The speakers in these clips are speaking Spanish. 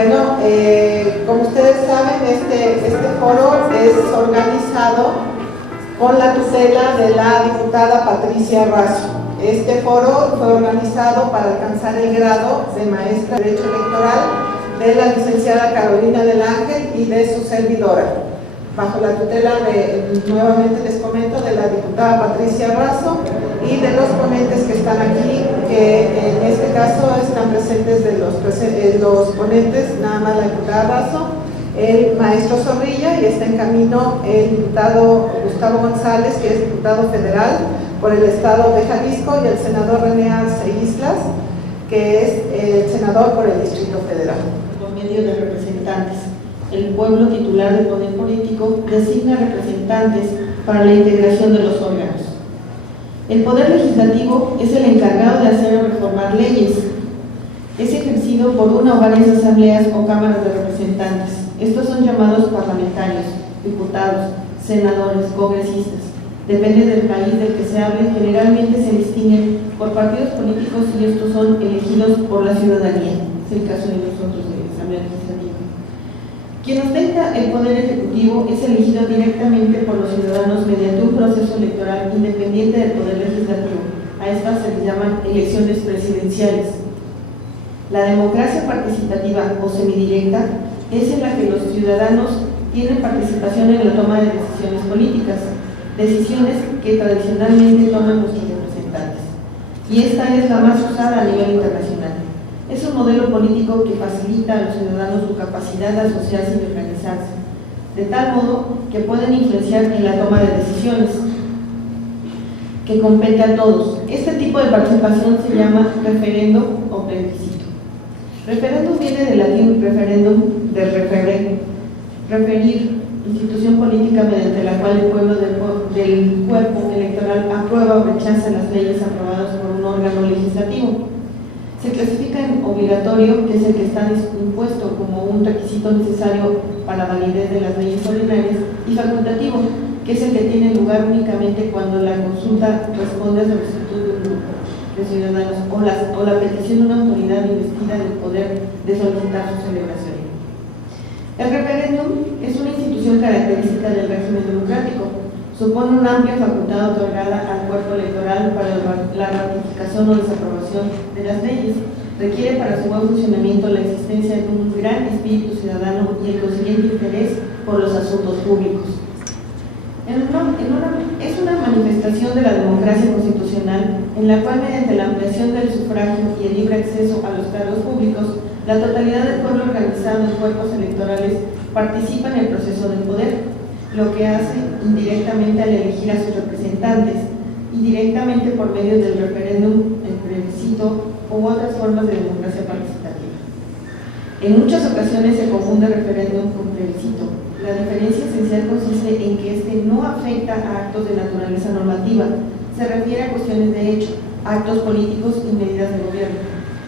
Bueno, como ustedes saben, este foro es organizado con la tutela de la diputada Patricia Razo. Este foro fue organizado para alcanzar el grado de maestra de Derecho Electoral de la licenciada Carolina del Ángel y de su servidora, bajo la tutela nuevamente les comento, de la diputada Patricia Razo y de los ponentes que están aquí, que en este caso están presentes de los ponentes, nada más la diputada Razo, el maestro Zorrilla, y está en camino el diputado Gustavo González, que es diputado federal por el estado de Jalisco, y el senador René Arce Islas, que es el senador por el Distrito Federal. Por medio de representantes, el pueblo titular del poder político designa representantes para la integración de los órganos. El poder legislativo es el encargado de hacer o reformar leyes. Es ejercido por una o varias asambleas o cámaras de representantes. Estos son llamados parlamentarios, diputados, senadores, congresistas. Depende del país del que se hable, generalmente se distinguen por partidos políticos y estos son elegidos por la ciudadanía. Es el caso de nosotros de la Asamblea Legislativa. Quien ostenta el poder ejecutivo es elegido directamente por los ciudadanos mediante un proceso electoral independiente del poder legislativo. A estas se les llaman elecciones presidenciales. La democracia participativa o semidirecta es en la que los ciudadanos tienen participación en la toma de decisiones políticas, decisiones que tradicionalmente toman nuestros representantes. Y esta es la más usada a nivel internacional. Es un modelo político que facilita a los ciudadanos su capacidad de asociarse y organizarse, de tal modo que pueden influenciar en la toma de decisiones que compete a todos. Este tipo de participación se llama referendo o plebiscito. Referéndum viene del latín referendum, del referir, institución política mediante la cual el pueblo del cuerpo electoral aprueba o rechaza las leyes aprobadas por un órgano legislativo. Se clasifica en obligatorio, que es el que está impuesto como un requisito necesario para la validez de las leyes ordinarias, y facultativo, que es el que tiene lugar únicamente cuando la consulta responde a solicitud de un grupo de ciudadanos o la petición de una autoridad investida del poder de solicitar su celebración. El referéndum es una institución característica del régimen democrático. Supone una amplia facultad otorgada al cuerpo electoral para la ratificación o desaprobación de las leyes. Requiere para su buen funcionamiento la existencia de un gran espíritu ciudadano y el consiguiente interés por los asuntos públicos. Es una manifestación de la democracia constitucional en la cual, mediante la ampliación del sufragio y el libre acceso a los cargos públicos, la totalidad del pueblo organizado en cuerpos electorales participa en el proceso del poder, lo que hace indirectamente al elegir a sus representantes y directamente por medio del referéndum, el plebiscito u otras formas de democracia participativa. En muchas ocasiones se confunde referéndum con plebiscito. La diferencia esencial consiste en que este no afecta a actos de naturaleza normativa, se refiere a cuestiones de hecho, actos políticos y medidas de gobierno.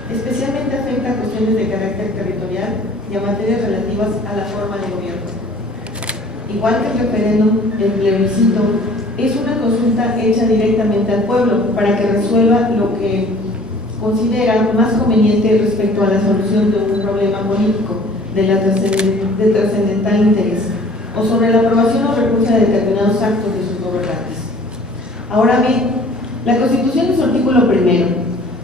Especialmente afecta a cuestiones de carácter territorial y a materias relativas a la forma de gobierno. Igual que el referéndum, el plebiscito es una consulta hecha directamente al pueblo para que resuelva lo que considera más conveniente respecto a la solución de un problema político de trascendental interés, o sobre la aprobación o recusa de determinados actos de sus gobernantes. Ahora bien, la Constitución en su artículo 1,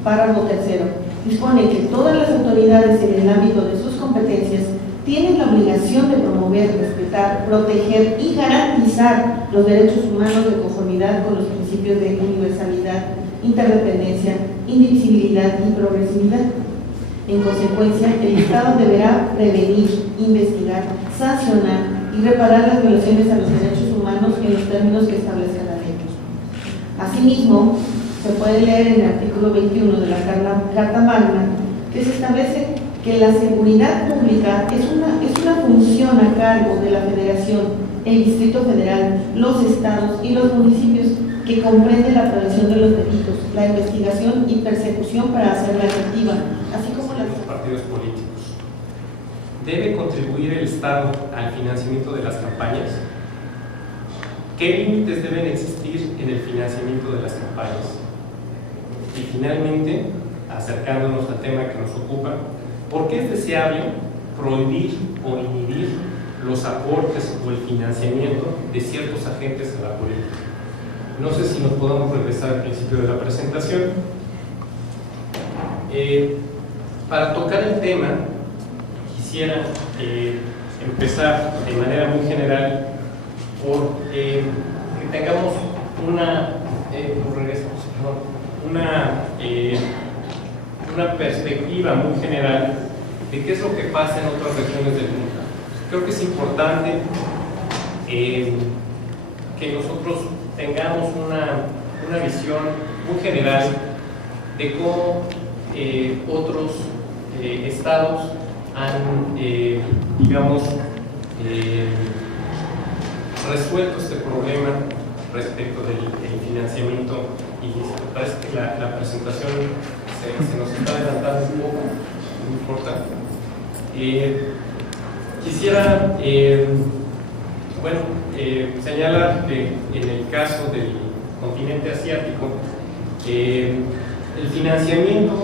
párrafo 3, dispone que todas las autoridades en el ámbito de sus competencias tienen la obligación de promover, respetar, proteger y garantizar los derechos humanos de conformidad con los principios de universalidad, interdependencia, indivisibilidad y progresividad. En consecuencia, el Estado deberá prevenir, investigar, sancionar y reparar las violaciones a los derechos humanos en los términos que establezca la ley. Asimismo, se puede leer en el artículo 21 de la Carta Magna que se establece que la seguridad pública es una función a cargo de la Federación, el Distrito Federal, los estados y los municipios, que comprende la prevención de los delitos, la investigación y persecución para hacerla efectiva, así como los partidos políticos. ¿Debe contribuir el Estado al financiamiento de las campañas? ¿Qué límites deben existir en el financiamiento de las campañas? Y finalmente, acercándonos al tema que nos ocupa, ¿por qué es deseable prohibir o inhibir los aportes o el financiamiento de ciertos agentes a la política. No sé si nos podemos regresar al principio de la presentación. Para tocar el tema, quisiera empezar de manera muy general por que tengamos una perspectiva muy general de qué es lo que pasa en otras regiones del mundo. Creo que es importante que nosotros tengamos una visión muy general de cómo otros estados han, digamos, resuelto este problema respecto del financiamiento. Y parece que la presentación se nos está adelantando un poco, no importa. Quisiera señalar que en el caso del continente asiático, el financiamiento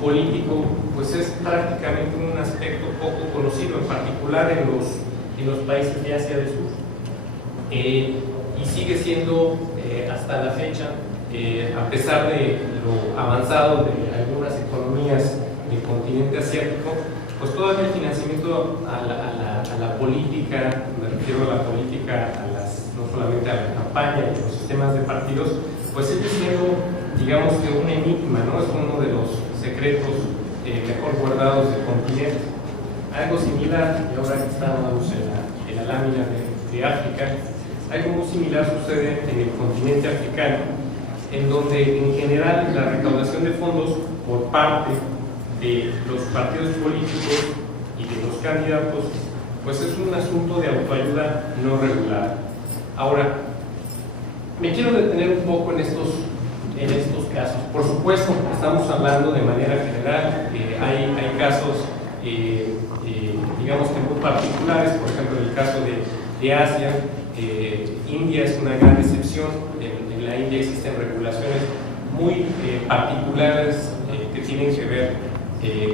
político pues es prácticamente un aspecto poco conocido, en particular en los países de Asia del Sur, y sigue siendo hasta la fecha, a pesar de lo avanzado de algunas economías del continente asiático, pues todavía el financiamiento a la política, me refiero a la política, no solamente a la campaña y a los sistemas de partidos, pues sigue siendo, digamos que un enigma, ¿no? Es uno de los secretos mejor guardados del continente. Algo similar, y ahora que estamos en la lámina de África, algo muy similar sucede en el continente africano, en donde en general la recaudación de fondos por parte de los partidos políticos y de los candidatos pues es un asunto de autoayuda no regular. Ahora, me quiero detener un poco en estos casos. Por supuesto, estamos hablando de manera general, hay casos digamos que muy particulares, por ejemplo en el caso de Asia, India es una gran excepción. En la India existen regulaciones muy particulares que tienen que ver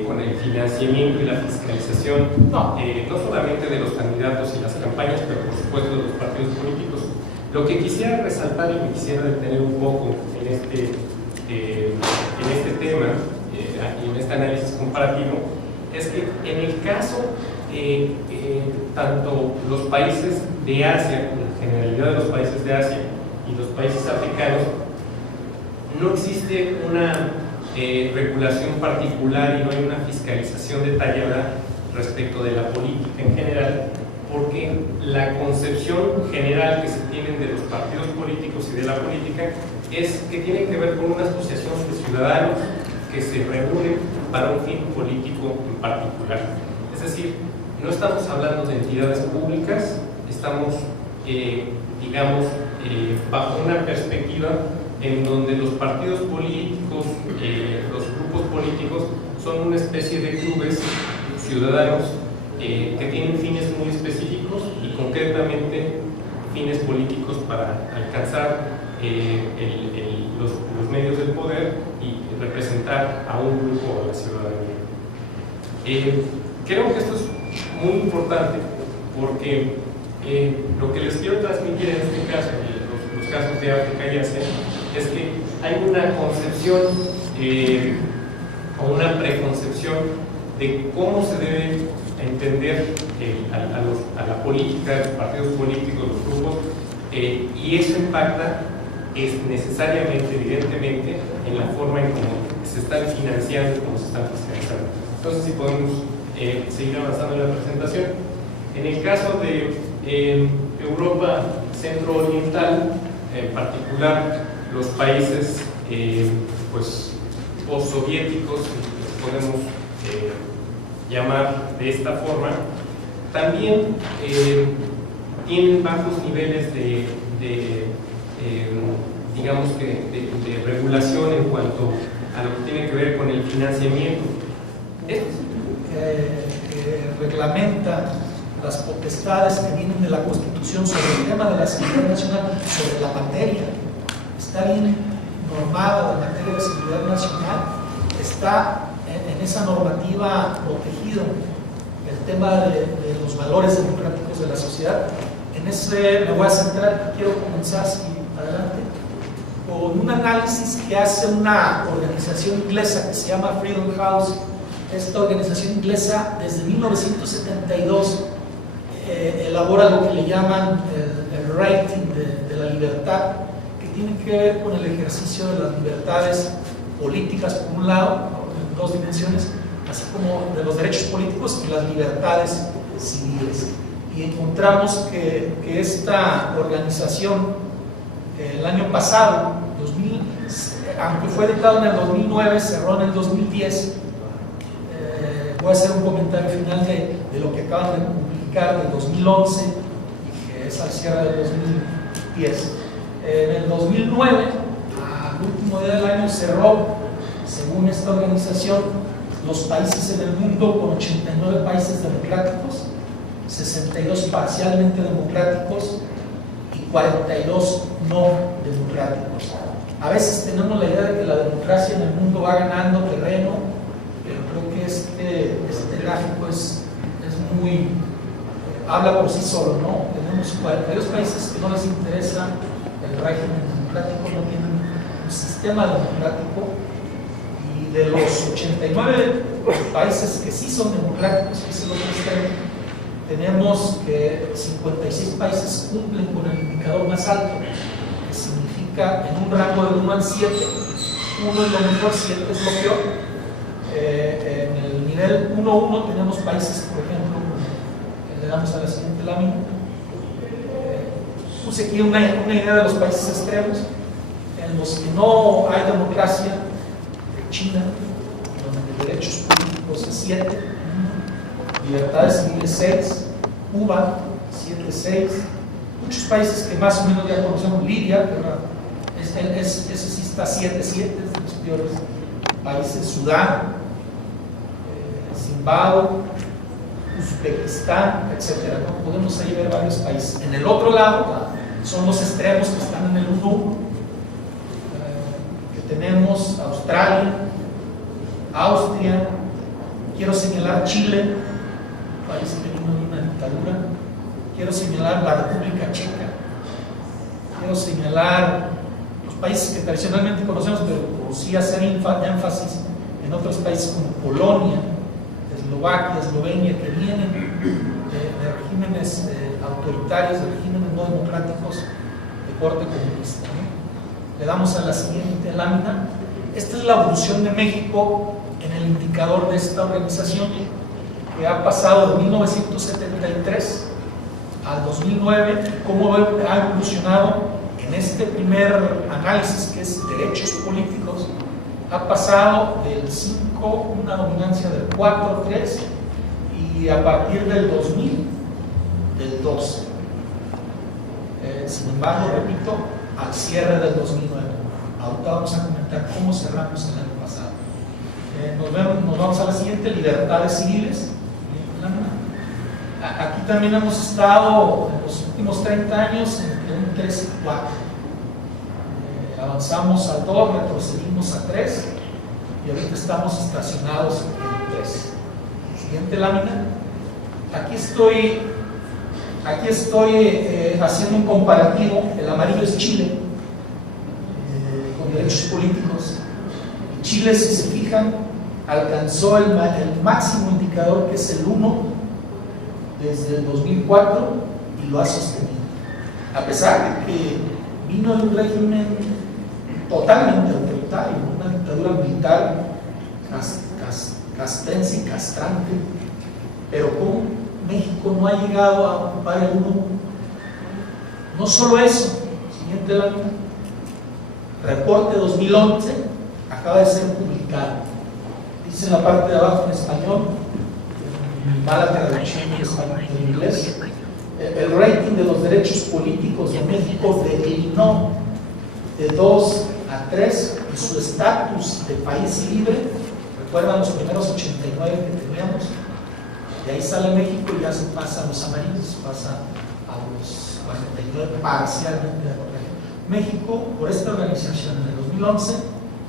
con el financiamiento y la fiscalización, no solamente de los candidatos y las campañas, pero por supuesto de los partidos políticos. Lo que quisiera resaltar y me quisiera detener un poco en este tema y en este análisis comparativo es que en el caso tanto los países de Asia, la generalidad de los países de Asia y los países africanos, no existe una regulación particular y no hay una fiscalización detallada respecto de la política en general, porque la concepción general que se tienen de los partidos políticos y de la política es que tiene que ver con una asociación de ciudadanos que se reúnen para un fin político en particular. Es decir, no estamos hablando de entidades públicas, estamos, digamos, bajo una perspectiva en donde los partidos políticos, los grupos políticos son una especie de clubes ciudadanos que tienen fines muy específicos y concretamente fines políticos para alcanzar los medios del poder y representar a un grupo de la ciudadanía. Creo que esto es muy importante porque lo que les quiero transmitir en este caso, los casos de África y Asia, es que hay una concepción o una preconcepción de cómo se debe entender a la política, los partidos políticos, los grupos, y eso impacta necesariamente, evidentemente, en la forma en cómo se están financiando y cómo se están fiscalizando. Entonces, si podemos seguir avanzando en la presentación. En el caso de Europa centro-oriental, en particular los países pues, postsoviéticos, los podemos llamar de esta forma, también tienen bajos niveles digamos que de regulación en cuanto a lo que tiene que ver con el financiamiento. Reglamenta las potestades que vienen de la Constitución sobre el tema de la seguridad nacional, sobre la materia. Está bien normada la materia de seguridad nacional, está en esa normativa protegido el tema de los valores democráticos de la sociedad. En ese me voy a centrar, quiero comenzar adelante con un análisis que hace una organización inglesa que se llama Freedom House. Esta organización inglesa desde 1972 elabora lo que le llaman el rating de la libertad, que tiene que ver con el ejercicio de las libertades políticas por un lado, en dos dimensiones, así como de los derechos políticos y las libertades civiles. Y encontramos que esta organización el año pasado, aunque fue editado en el 2009, cerró en el 2010. Voy a hacer un comentario final de lo que acaban de publicar del 2011 y que es al cierre del 2010. En el 2009, al último día del año, cerró, según esta organización, los países en el mundo con 89 países democráticos, 62 parcialmente democráticos y 42 no democráticos. A veces tenemos la idea de que la democracia en el mundo va ganando terreno, pero creo que este gráfico es muy... habla por sí solo, ¿no? Tenemos 42 países que no les interesa el régimen democrático, no tienen un sistema democrático, y de los 89 países que sí son democráticos, que es lo que tenemos que 56 países cumplen con el indicador más alto, que significa en un rango del 1 al 7, 1 es lo mejor, 7 es lo peor. En el nivel 1-1 tenemos países, por ejemplo, le damos a la siguiente lámina. Puse aquí una idea de los países extremos, en los que no hay democracia, China, donde derechos políticos es 7, libertades civiles 6, Cuba 7-6, muchos países que más o menos ya conocemos, Libia, pero ese sí está 7-7, es de los peores países, Sudán, Zimbabue, Uzbekistán, etc. ¿No? Podemos ahí ver varios países. En el otro lado son los extremos que están en el 1, que tenemos Australia, Austria, quiero señalar Chile, país que vino de una dictadura, quiero señalar la República Checa, quiero señalar los países que tradicionalmente conocemos, pero sí hacer énfasis en otros países como Polonia, Eslovaquia, Eslovenia, que vienen de regímenes autoritarios, de regímenes no democráticos de corte comunista, ¿no? Le damos a la siguiente lámina. Esta es la evolución de México en el indicador de esta organización, que ha pasado de 1973 al 2009, cómo ha evolucionado en este primer análisis, que es derechos políticos. Ha pasado del 5, una dominancia del 4-3, y a partir del 2000, del 12. Sin embargo, repito, al cierre del 2009. Ahorita vamos a comentar cómo cerramos el año pasado. Nos vamos a la siguiente, libertades civiles. Aquí también hemos estado en los últimos 30 años entre un 3 y 4. Avanzamos a 2, retrocedimos a 3 y ahorita estamos estacionados en 3. Siguiente lámina. Aquí estoy haciendo un comparativo. El amarillo es Chile, con derechos políticos. Y Chile, si se fijan, alcanzó el máximo indicador, que es el 1, desde el 2004, y lo ha sostenido. A pesar de que vino de un régimen totalmente autoritario, una dictadura militar castrense y castrante, pero como México no ha llegado a ocupar el 1. No solo eso, siguiente lámina, reporte 2011 acaba de ser publicado. Dice en la parte de abajo en español, mala traducción en español, en inglés, el rating de los derechos políticos de México declinó de 2 a 3 y su estatus de país libre, recuerdan los primeros 89 que teníamos, de ahí sale México y ya se pasa a los amarillos, pasa a los 49 parcialmente democráticos. México, por esta organización en el 2011,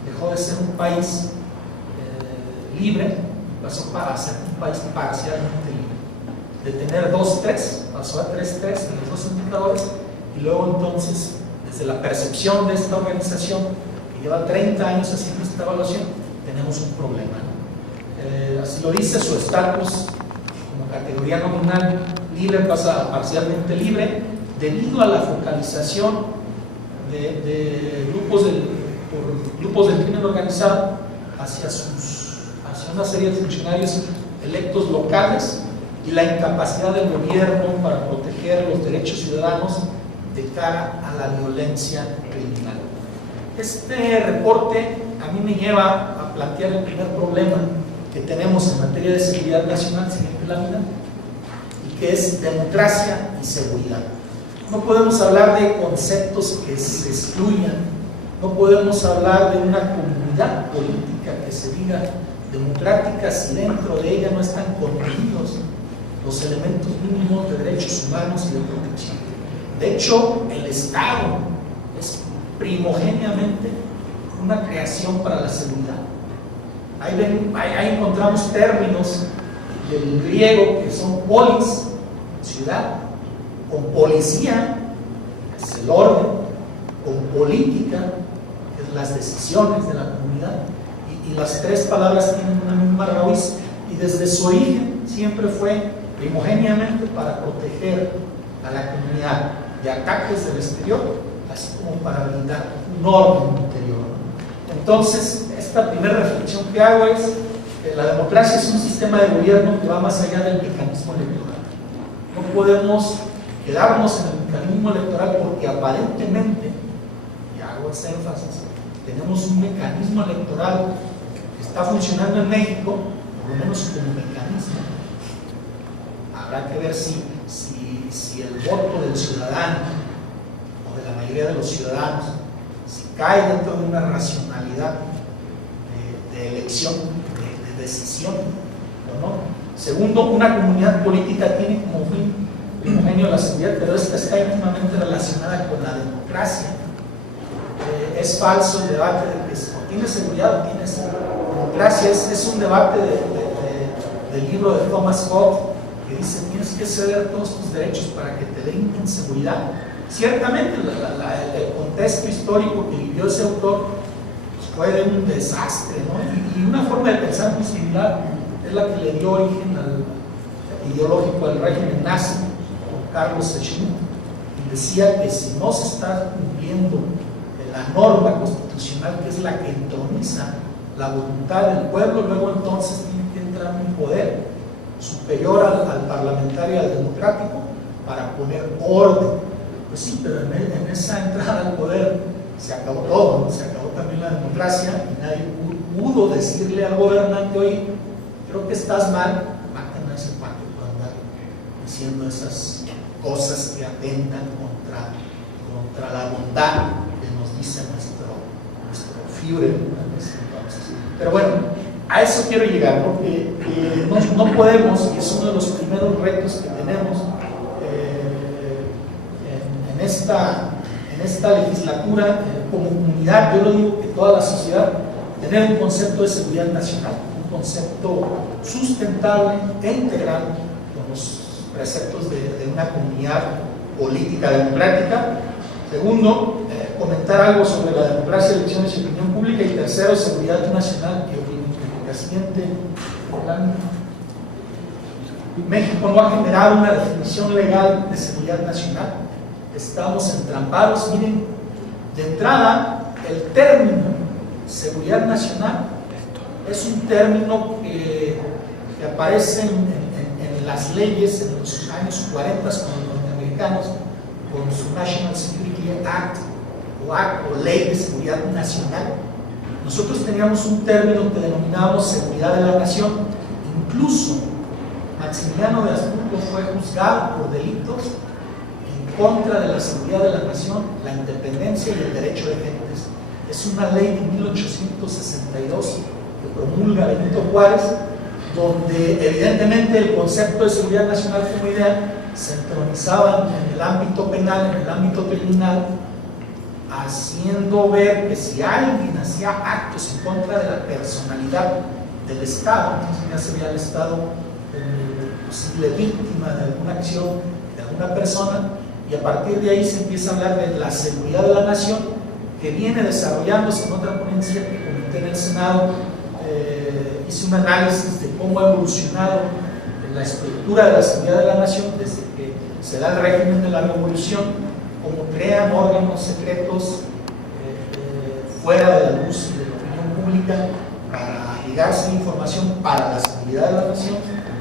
dejó de ser un país libre, pasó a ser un país parcialmente libre. de tener 2-3, pasó a 3-3 en los dos indicadores, y luego entonces, desde la percepción de esta organización, que lleva 30 años haciendo esta evaluación, tenemos un problema, ¿no? Así lo dice, su estatus como categoría nominal libre pasa a parcialmente libre, debido a la focalización de grupos del crimen organizado hacia una serie de funcionarios electos locales y la incapacidad del gobierno para proteger los derechos ciudadanos de cara a la violencia criminal. Este reporte a mí me lleva a plantear el primer problema que tenemos en materia de seguridad nacional, siguiente lámina, y que es democracia y seguridad. No podemos hablar de conceptos que se excluyan, no podemos hablar de una comunidad política que se diga democrática si dentro de ella no están contenidos los elementos mínimos de derechos humanos y de protección. De hecho, el Estado es primogéneamente una creación para la seguridad. Ahí encontramos términos del griego que son polis, ciudad, con policía, que es el orden, con política, que es las decisiones de la comunidad, y las tres palabras tienen una misma raíz, y desde su origen siempre fue primogéneamente para proteger a la comunidad de ataques del exterior, así como para brindar un orden interior. Entonces, esta primera reflexión que hago es que la democracia es un sistema de gobierno que va más allá del mecanismo electoral. No podemos quedarnos en el mecanismo electoral porque aparentemente, y hago este énfasis, tenemos un mecanismo electoral que está funcionando en México, por lo menos como mecanismo. Habrá que ver si el voto del ciudadano o de la mayoría de los ciudadanos, si cae dentro de una racionalidad de elección, de decisión o no. Segundo, una comunidad política tiene como fin primogenio la seguridad, pero esta está íntimamente relacionada con la democracia. Es falso el debate de que o tienes seguridad o tienes democracia. Es un debate del libro de Thomas Hobbes, que dice: tienes que ceder todos tus derechos para que te brinden seguridad. Ciertamente el contexto histórico que vivió ese autor fue de un desastre, ¿no? Y una forma de pensar muy similar es la que le dio origen ideológico al régimen nazi, Carlos Schmitt, y decía que si no se está cumpliendo la norma constitucional, que es la que entroniza la voluntad del pueblo, luego entonces tiene que entrar un poder superior al parlamentario y al democrático para poner orden. Pues sí, pero en esa entrada al poder se acabó todo, ¿no? Se acabó también la democracia y nadie pudo decirle al gobernante: oye, creo que estás mal, maten a ese cuate por andar diciendo esas cosas que atentan contra la bondad que nos dice nuestro Führer en ese entonces. Pero bueno, a eso quiero llegar, porque no podemos, y es uno de los primeros retos que tenemos en esta legislatura, como comunidad, yo lo digo que toda la sociedad, tener un concepto de seguridad nacional, un concepto sustentable e integral con los preceptos de una comunidad política democrática. Segundo, comentar algo sobre la democracia, elecciones y opinión pública. Y tercero, seguridad nacional y opinión pública. Siguiente plan. México no ha generado una definición legal de seguridad nacional. Estamos entrampados. Miren, de entrada, el término seguridad nacional es un término que aparece en las leyes en los años 40 con los norteamericanos, con su National Security Act o Ley de Seguridad Nacional. Nosotros teníamos un término que denominábamos seguridad de la nación. Incluso Maximiliano de Habsburgo fue juzgado por delitos en contra de la seguridad de la nación, la independencia y el derecho de gentes. Es una ley de 1862 que promulga Benito Juárez, donde evidentemente el concepto de seguridad nacional como idea se entronizaba en el ámbito penal, en el ámbito criminal, haciendo ver que si alguien hacía actos en contra de la personalidad del Estado, entonces ya sería el Estado posible víctima de alguna acción de alguna persona, y a partir de ahí se empieza a hablar de la seguridad de la nación, que viene desarrollándose en otra ponencia que comenté en el Senado. Hice un análisis de cómo ha evolucionado la estructura de la seguridad de la nación desde que se da el régimen de la revolución, cómo crean órganos secretos fuera de la luz y de la opinión pública para ligarse a información para la seguridad de la nación,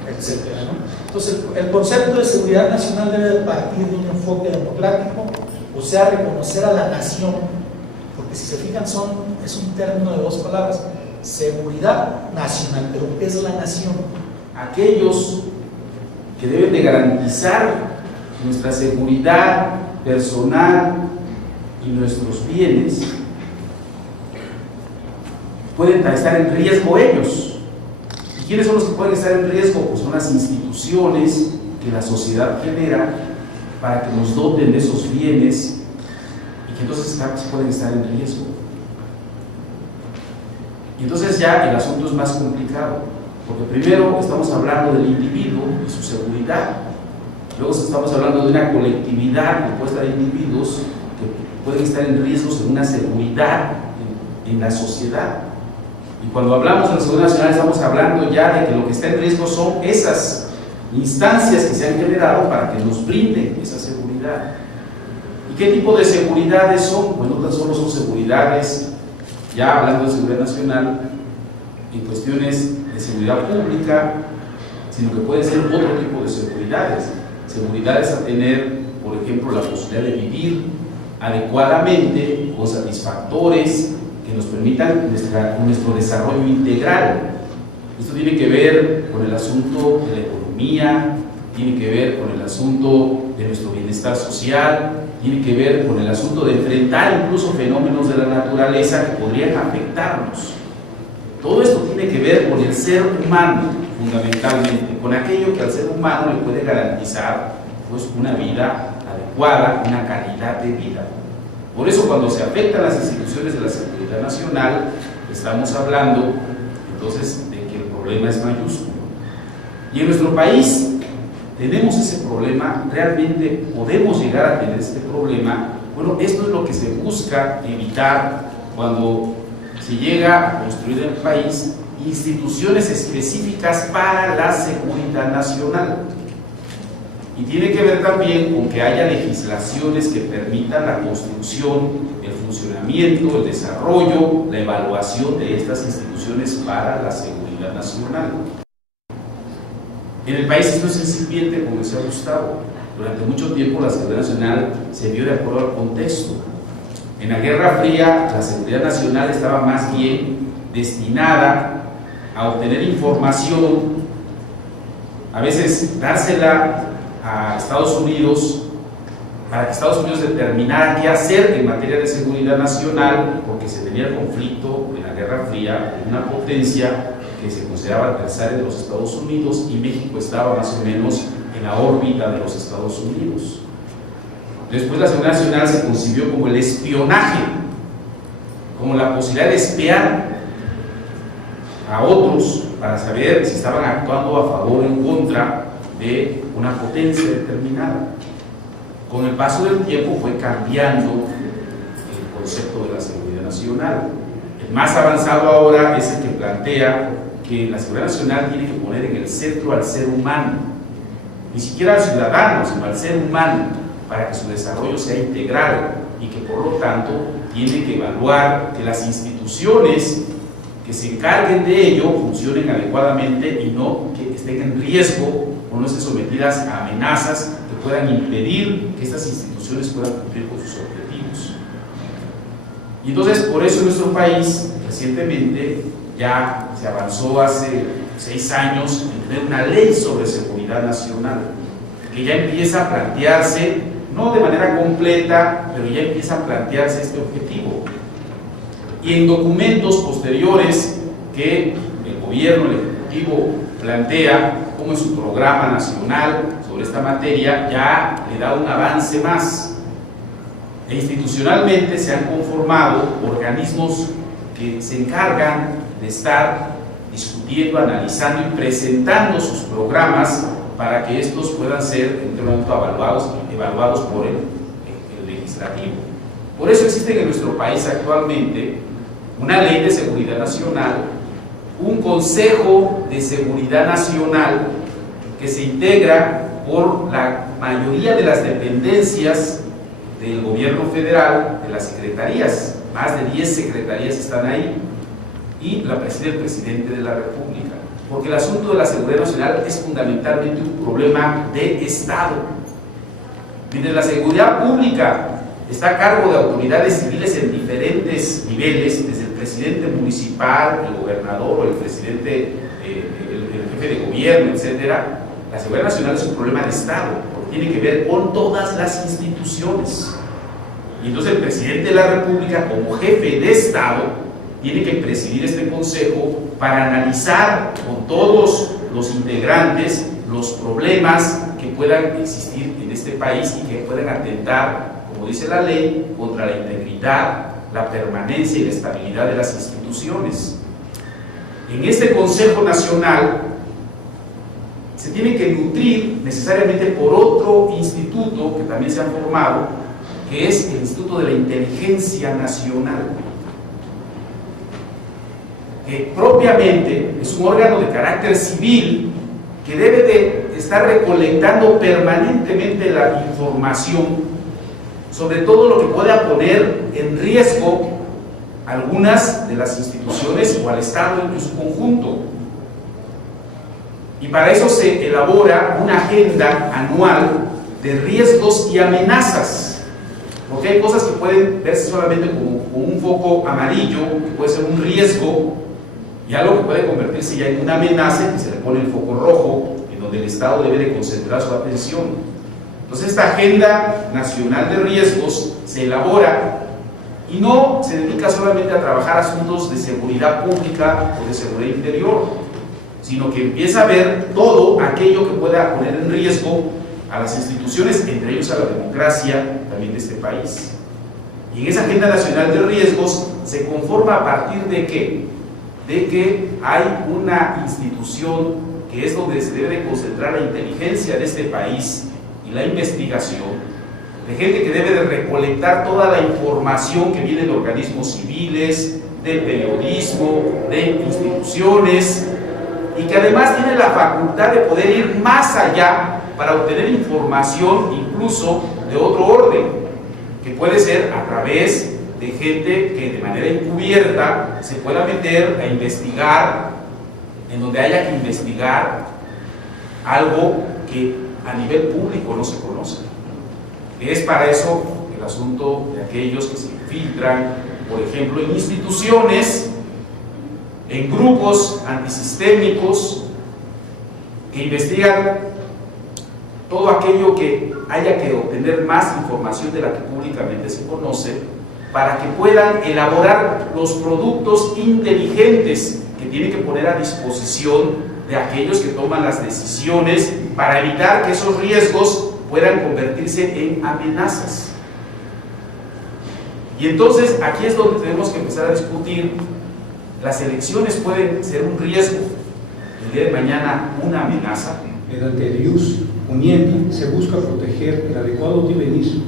etc., ¿no? Entonces, el concepto de seguridad nacional debe partir de un enfoque democrático, o sea, reconocer a la nación, porque si se fijan es un término de dos palabras, seguridad nacional. Pero ¿qué es la nación? Aquellos que deben de garantizar nuestra seguridad personal y nuestros bienes pueden estar en riesgo ellos. ¿Y quiénes son los que pueden estar en riesgo? Pues son las instituciones que la sociedad genera para que nos doten de esos bienes y que entonces pueden estar en riesgo. Y entonces ya el asunto es más complicado, porque primero estamos hablando del individuo y su seguridad, luego estamos hablando de una colectividad compuesta de individuos que pueden estar en riesgo según una seguridad en la sociedad. Y cuando hablamos de la seguridad nacional estamos hablando ya de que lo que está en riesgo son esas instancias que se han generado para que nos brinden esa seguridad. ¿Y qué tipo de seguridades son? Bueno, no tan solo son seguridades, ya hablando de seguridad nacional, en cuestiones de seguridad pública, sino que puede ser otro tipo de seguridades. Seguridades a tener, por ejemplo, la posibilidad de vivir adecuadamente con satisfactores que nos permitan nuestro desarrollo integral. Esto tiene que ver con el asunto de la economía, tiene que ver con el asunto de nuestro bienestar social, tiene que ver con el asunto de enfrentar incluso fenómenos de la naturaleza que podrían afectarnos. Todo esto tiene que ver con el ser humano, fundamentalmente, con aquello que al ser humano le puede garantizar pues, una vida adecuada, una calidad de vida. Por eso cuando se afectan las instituciones de la seguridad nacional, estamos hablando entonces de que el problema es mayúsculo. Y en nuestro país tenemos ese problema, realmente podemos llegar a tener este problema. Bueno, esto es lo que se busca evitar cuando se llega a construir en el país instituciones específicas para la seguridad nacional. Y tiene que ver también con que haya legislaciones que permitan la construcción, el funcionamiento, el desarrollo, la evaluación de estas instituciones para la seguridad nacional. En el país esto es incipiente, como decía Gustavo. Durante mucho tiempo la seguridad nacional se vio de acuerdo al contexto. En la Guerra Fría la seguridad nacional estaba más bien destinada a obtener información, a veces dársela a Estados Unidos para que Estados Unidos determinara qué hacer en materia de seguridad nacional, porque se tenía el conflicto en la Guerra Fría con una potencia que se consideraba adversaria de los Estados Unidos, y México estaba más o menos en la órbita de los Estados Unidos. Después la seguridad nacional se concibió como el espionaje, como la posibilidad de espiar a otros para saber si estaban actuando a favor o en contra de una potencia determinada. Con el paso del tiempo fue cambiando el concepto de la seguridad nacional. El más avanzado ahora es el que plantea que la seguridad nacional tiene que poner en el centro al ser humano, ni siquiera al ciudadano, sino al ser humano, para que su desarrollo sea integral, y que por lo tanto tiene que evaluar que las instituciones que se encarguen de ello funcionen adecuadamente y no que estén en riesgo o no estén sometidas a amenazas que puedan impedir que estas instituciones puedan cumplir con sus objetivos. Y entonces, por eso en nuestro país, recientemente, ya se avanzó hace 6 años en tener una ley sobre seguridad nacional, que ya empieza a plantearse, no de manera completa, pero ya empieza a plantearse este objetivo. Y en documentos posteriores que el gobierno, el Ejecutivo, plantea, como en su programa nacional sobre esta materia, ya le da un avance más. E institucionalmente se han conformado organismos que se encargan de estar discutiendo, analizando y presentando sus programas para que estos puedan ser en un momento evaluados por el legislativo. Por eso existe en nuestro país actualmente una ley de seguridad nacional, un Consejo de Seguridad Nacional que se integra por la mayoría de las dependencias del gobierno federal, de las secretarías, más de 10 secretarías están ahí, y la preside el presidente de la República, porque el asunto de la seguridad nacional es fundamentalmente un problema de Estado. Mientras la seguridad pública está a cargo de autoridades civiles en diferentes niveles, desde el presidente municipal, el gobernador o el presidente, el jefe de gobierno, etcétera, la seguridad nacional es un problema de Estado, porque tiene que ver con todas las instituciones. Y entonces el presidente de la República, como jefe de Estado, tiene que presidir este consejo para analizar con todos los integrantes los problemas que puedan existir en este país y que puedan atentar, como dice la ley, contra la integridad, la permanencia y la estabilidad de las instituciones. En este Consejo Nacional se tiene que nutrir necesariamente por otro instituto que también se ha formado, que es el Instituto de la Inteligencia Nacional, que propiamente es un órgano de carácter civil que debe de estar recolectando permanentemente la información sobre todo lo que pueda poner en riesgo algunas de las instituciones o al Estado en su conjunto. Y para eso se elabora una agenda anual de riesgos y amenazas, porque hay cosas que pueden verse solamente como un foco amarillo, que puede ser un riesgo, y algo que puede convertirse ya en una amenaza, que se le pone el foco rojo, en donde el Estado debe de concentrar su atención. Entonces esta agenda nacional de riesgos se elabora y no se dedica solamente a trabajar asuntos de seguridad pública o de seguridad interior, sino que empieza a ver todo aquello que pueda poner en riesgo a las instituciones, entre ellos a la democracia también de este país. Y en esa agenda nacional de riesgos se conforma a partir de ¿qué? De que hay una institución que es donde se debe de concentrar la inteligencia de este país y la investigación, de gente que debe de recolectar toda la información que viene de organismos civiles, del periodismo, de instituciones, y que además tiene la facultad de poder ir más allá para obtener información incluso de otro orden, que puede ser a través de gente que de manera encubierta se pueda meter a investigar en donde haya que investigar algo que a nivel público no se conoce. Es para eso el asunto de aquellos que se infiltran, por ejemplo, en instituciones, en grupos antisistémicos, que investigan todo aquello que haya que obtener más información de la que públicamente se conoce, para que puedan elaborar los productos inteligentes que tienen que poner a disposición de aquellos que toman las decisiones para evitar que esos riesgos puedan convertirse en amenazas. Y entonces aquí es donde tenemos que empezar a discutir. Las elecciones pueden ser un riesgo, el día de mañana una amenaza. Mediante el ius unienti se busca proteger el adecuado devenir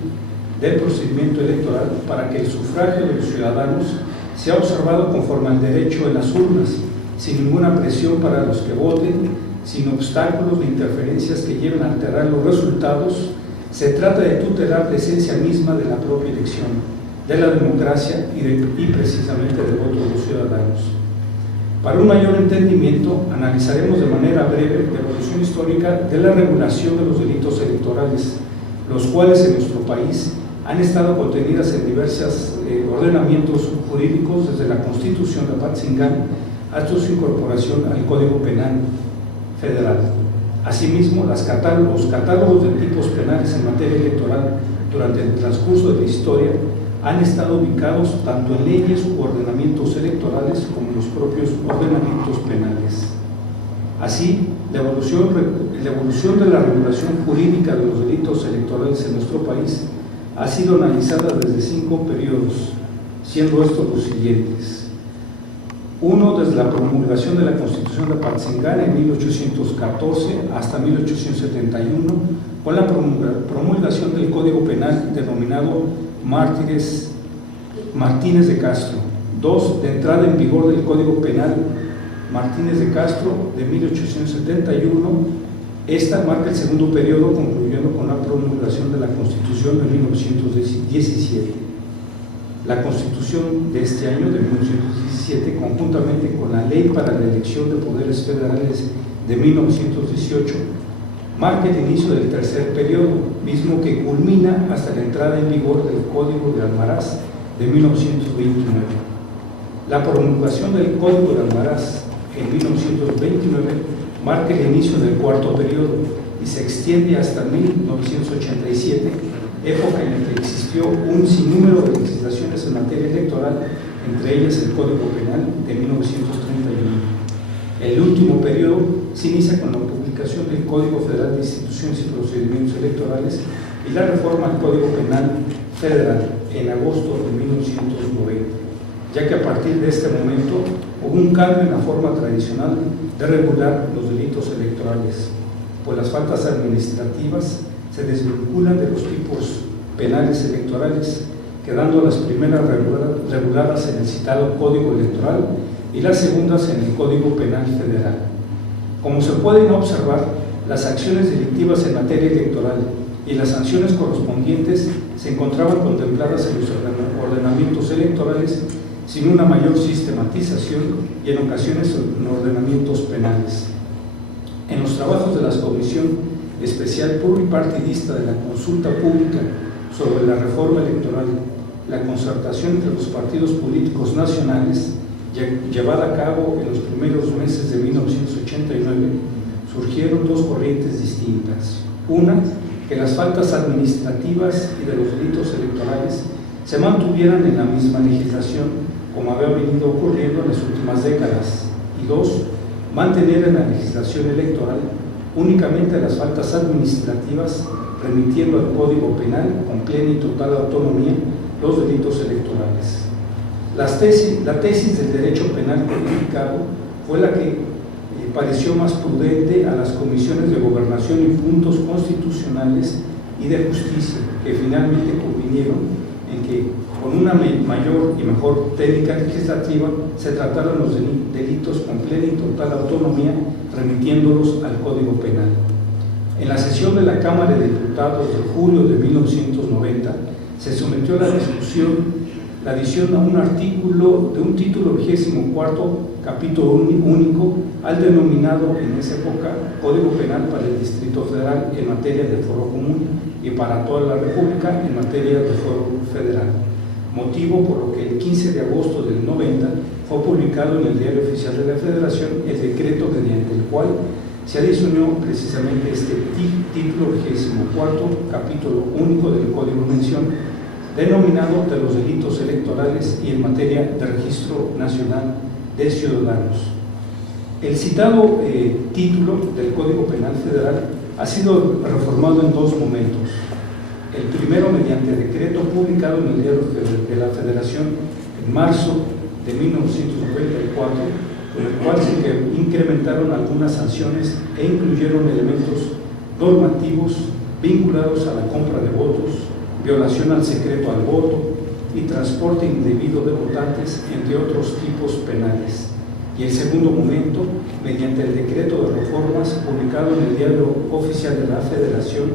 del procedimiento electoral para que el sufragio de los ciudadanos sea observado conforme al derecho en las urnas, sin ninguna presión para los que voten, sin obstáculos ni interferencias que lleven a alterar los resultados. Se trata de tutelar la esencia misma de la propia elección, de la democracia y precisamente del voto de los ciudadanos. Para un mayor entendimiento, analizaremos de manera breve la evolución histórica de la regulación de los delitos electorales, los cuales en nuestro país han estado contenidas en diversos ordenamientos jurídicos, desde la Constitución de Apatzingán hasta su incorporación al Código Penal Federal. Asimismo, los catálogos de tipos penales en materia electoral durante el transcurso de la historia han estado ubicados tanto en leyes u ordenamientos electorales como en los propios ordenamientos penales. Así, la evolución de la regulación jurídica de los delitos electorales en nuestro país ha sido analizada desde 5 periodos, siendo estos los siguientes. Uno, desde la promulgación de la Constitución de Apatzingán en 1814 hasta 1871, con la promulgación del Código Penal denominado Martínez de Castro. Dos, de entrada en vigor del Código Penal Martínez de Castro de 1871. Esta marca el segundo periodo, concluyendo con la promulgación de la Constitución de 1917. La Constitución de este año, de 1917, conjuntamente con la Ley para la Elección de Poderes Federales de 1918, marca el inicio del tercer periodo, mismo que culmina hasta la entrada en vigor del Código de Almaraz de 1929. La promulgación del Código de Almaraz en 1929 marca el inicio del cuarto periodo y se extiende hasta 1987, época en la que existió un sinnúmero de legislaciones en materia electoral, entre ellas el Código Penal de 1931. El último periodo se inicia con la publicación del Código Federal de Instituciones y Procedimientos Electorales y la reforma al Código Penal Federal en agosto de 1990, ya que a partir de este momento hubo un cambio en la forma tradicional de regular los delitos electorales, pues las faltas administrativas se desvinculan de los tipos penales electorales, quedando las primeras reguladas en el citado Código Electoral y las segundas en el Código Penal Federal. Como se pueden observar, las acciones delictivas en materia electoral y las sanciones correspondientes se encontraban contempladas en los ordenamientos electorales sin una mayor sistematización y en ocasiones en ordenamientos penales. En los trabajos de la Comisión Especial Pluripartidista de la Consulta Pública sobre la Reforma Electoral, la concertación entre los partidos políticos nacionales, llevada a cabo en los primeros meses de 1989, surgieron dos corrientes distintas. Una, que las faltas administrativas y de los delitos electorales se mantuvieran en la misma legislación, como había venido ocurriendo en las últimas décadas. Y dos, mantener en la legislación electoral únicamente las faltas administrativas, remitiendo al Código Penal con plena y total autonomía los delitos electorales. La tesis del derecho penal codificado fue la que pareció más prudente a las comisiones de gobernación y puntos constitucionales y de justicia, que finalmente convinieron en que con una mayor y mejor técnica legislativa se trataron los delitos con plena y total autonomía, remitiéndolos al Código Penal. En la sesión de la Cámara de Diputados de julio de 1990 se sometió a la discusión la adición a un artículo de un título 24, capítulo único, al denominado en esa época Código Penal para el Distrito Federal en materia de foro común y para toda la República en materia de foro federal, motivo por lo que el 15 de agosto del 90 fue publicado en el Diario Oficial de la Federación el decreto mediante el cual se adicionó precisamente este título 24, capítulo único del Código Mención, denominado de los delitos electorales y en materia de registro nacional de ciudadanos. El citado título del Código Penal Federal ha sido reformado en dos momentos. El primero mediante decreto publicado en el Diario de la Federación en marzo de 1994, con el cual se incrementaron algunas sanciones e incluyeron elementos normativos vinculados a la compra de votos, violación al secreto al voto y transporte indebido de votantes, entre otros tipos penales. Y el segundo momento, mediante el decreto de reformas publicado en el Diario Oficial de la Federación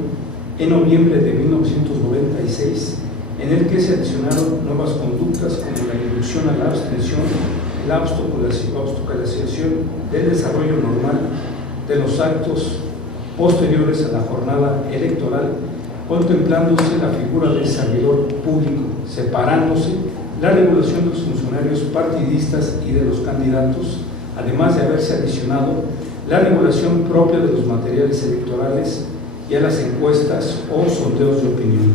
en noviembre de 1996, en el que se adicionaron nuevas conductas como la inducción a la abstención, la obstaculización del desarrollo normal de los actos posteriores a la jornada electoral, contemplándose la figura del servidor público, separándose la regulación de los funcionarios partidistas y de los candidatos, además de haberse adicionado la regulación propia de los materiales electorales y a las encuestas o sondeos de opinión.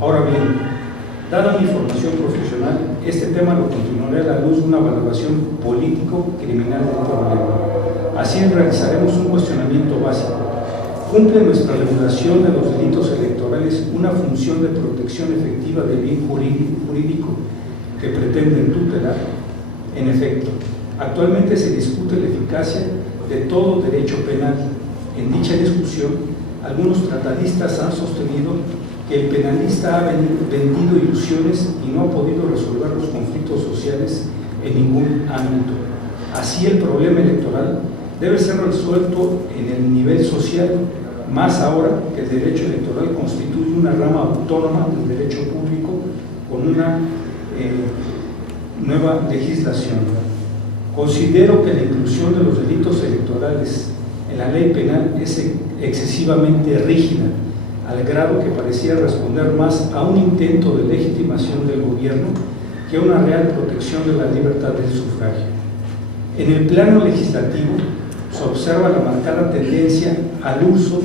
Ahora bien, dada mi formación profesional, este tema lo continuaré a la luz de una valoración político-criminal del problema. Así realizaremos un cuestionamiento básico. ¿Cumple nuestra regulación de los delitos electorales una función de protección efectiva del bien jurídico que pretenden tutelar? En efecto, actualmente se discute la eficacia de todo derecho penal. En dicha discusión, algunos tratadistas han sostenido que el penalista ha vendido ilusiones y no ha podido resolver los conflictos sociales en ningún ámbito. Así, el problema electoral debe ser resuelto en el nivel social, más ahora que el derecho electoral constituye una rama autónoma del derecho público con una nueva legislación. Considero que la inclusión de los delitos electorales en la ley penal es excesivamente rígida, al grado que parecía responder más a un intento de legitimación del gobierno que a una real protección de la libertad del sufragio. En el plano legislativo se observa la marcada tendencia al uso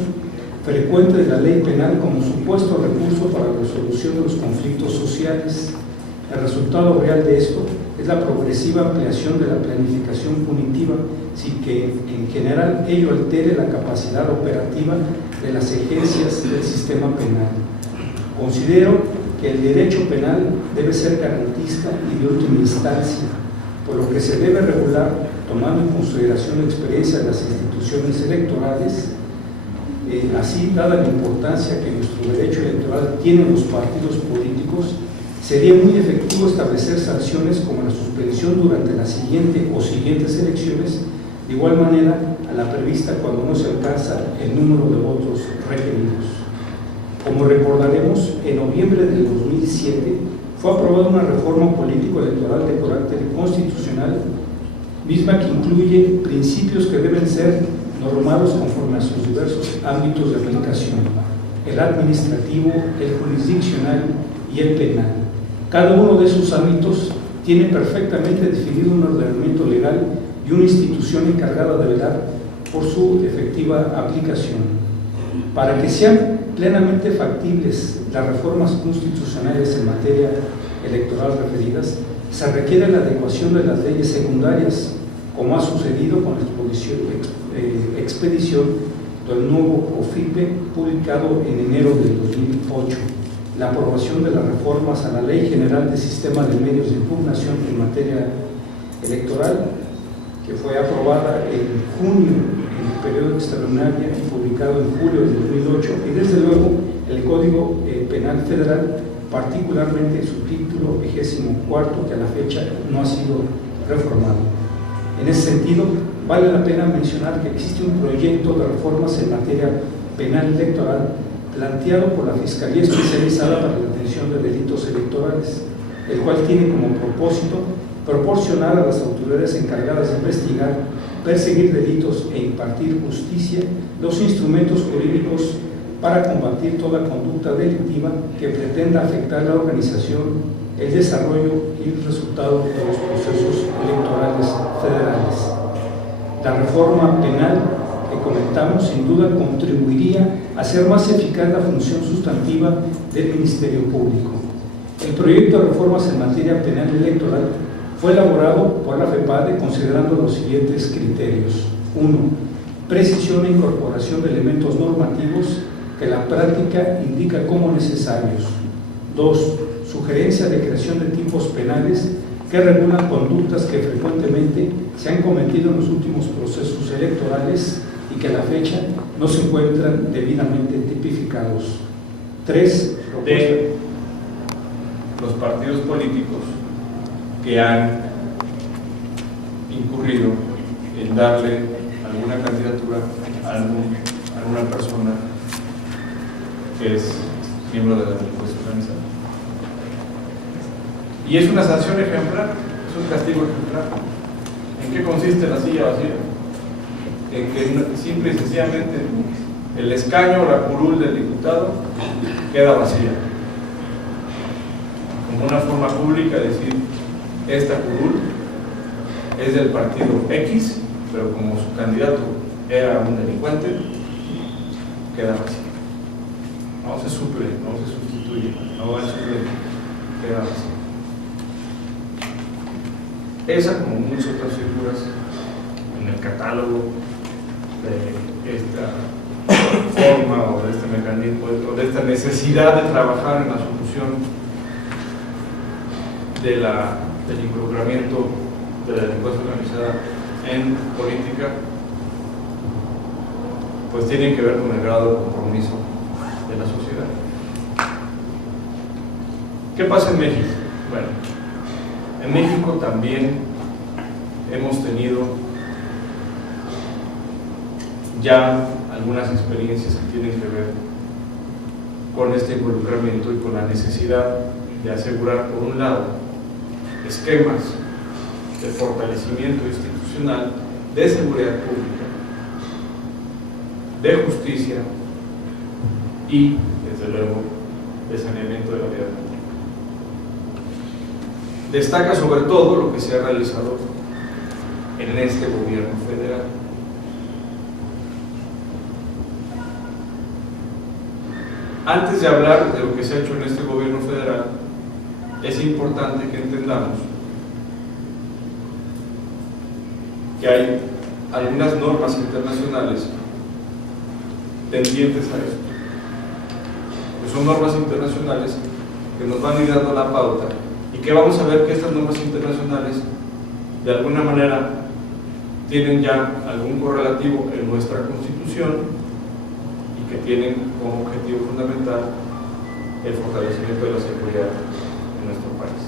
frecuente de la ley penal como supuesto recurso para la resolución de los conflictos sociales. El resultado real de esto es la progresiva ampliación de la planificación punitiva, sin que en general ello altere la capacidad operativa de las agencias del sistema penal. Considero que el derecho penal debe ser garantista y de última instancia, por lo que se debe regular tomando en consideración la experiencia de las instituciones electorales. Así, dada la importancia que nuestro derecho electoral tiene en los partidos políticos, sería muy efectivo establecer sanciones como la suspensión durante la siguiente o siguientes elecciones, de igual manera a la prevista cuando no se alcanza el número de votos requeridos. Como recordaremos, en noviembre del 2007 fue aprobada una reforma político-electoral de carácter constitucional, misma que incluye principios que deben ser normados conforme a sus diversos ámbitos de aplicación: el administrativo, el jurisdiccional y el penal. Cada uno de esos ámbitos tiene perfectamente definido un ordenamiento legal y una institución encargada de velar por su efectiva aplicación. Para que sean plenamente factibles las reformas constitucionales en materia electoral referidas, se requiere la adecuación de las leyes secundarias, como ha sucedido con la expedición del nuevo OFIPE publicado en enero del 2008, la aprobación de las reformas a la Ley General del Sistema de Medios de Impugnación en materia electoral, que fue aprobada en junio en el periodo extraordinario y publicado en julio del 2008, y desde luego el Código Penal Federal, particularmente su título 24, que a la fecha no ha sido reformado. En ese sentido, vale la pena mencionar que existe un proyecto de reformas en materia penal electoral planteado por la Fiscalía Especializada para la Atención de Delitos Electorales, el cual tiene como propósito proporcionar a las autoridades encargadas de investigar, perseguir delitos e impartir justicia los instrumentos jurídicos para combatir toda conducta delictiva que pretenda afectar la organización, el desarrollo y el resultado de los procesos electorales federales. La reforma penal que comentamos sin duda contribuiría a hacer más eficaz la función sustantiva del Ministerio Público. El proyecto de reformas en materia penal electoral fue elaborado por la FEPADE considerando los siguientes criterios: 1. Precisión e incorporación de elementos normativos que la práctica indica como necesarios. 2. Sugerencia de creación de tipos penales que regulan conductas que frecuentemente se han cometido en los últimos procesos electorales y que a la fecha no se encuentran debidamente tipificados. 3. De los partidos políticos que han incurrido en darle alguna candidatura a alguna persona que es miembro de la delincuencia organizada. Y es una sanción ejemplar, es un castigo ejemplar. ¿En qué consiste la silla vacía? En que simple y sencillamente el escaño o la curul del diputado queda vacía. Como una forma pública de decir, esta curul es del partido X, pero como su candidato era un delincuente, queda vacía. No se suple, no se sustituye, no va a suplir, queda vacía. Esa, como muchas otras figuras en el catálogo de esta forma o de este mecanismo o de esta necesidad de trabajar en la solución del involucramiento de la delincuencia organizada en política, pues tienen que ver con el grado de compromiso de la sociedad. ¿Qué pasa en México? Bueno, en México también hemos tenido ya algunas experiencias que tienen que ver con este involucramiento y con la necesidad de asegurar, por un lado, esquemas de fortalecimiento institucional, de seguridad pública, de justicia y, desde luego, de saneamiento de la vida pública. Destaca sobre todo lo que se ha realizado en este gobierno federal. Antes de hablar de lo que se ha hecho en este gobierno federal, es importante que entendamos que hay algunas normas internacionales pendientes a esto, que son normas internacionales que nos van a ir dando la pauta y que vamos a ver que estas normas internacionales de alguna manera tienen ya algún correlativo en nuestra Constitución y que tienen como objetivo fundamental el fortalecimiento de la seguridad en nuestro país.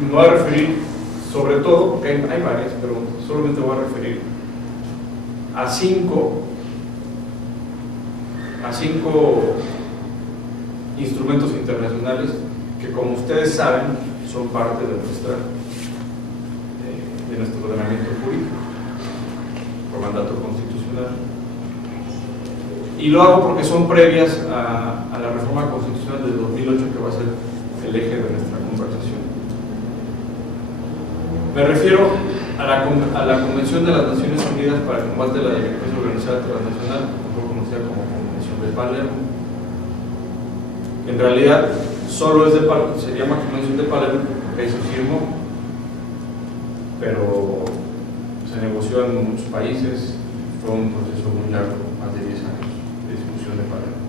Me voy a referir sobre todo, porque hay varias, pero solamente voy a referir a cinco instrumentos internacionales que, como ustedes saben, son parte de nuestro ordenamiento jurídico por mandato constitucional. Y lo hago porque son previas a la reforma constitucional del 2008, que va a ser el eje de nuestra conversación. Me refiero a la Convención de las Naciones Unidas para el Combate de la Delincuencia Organizada Transnacional, mejor conocida como Convención de Palermo. En realidad, solo es se llama Convención de Palermo porque ahí se firmó, pero se negoció en muchos países, fue un proceso muy largo, más de 10 años de discusión de Palermo.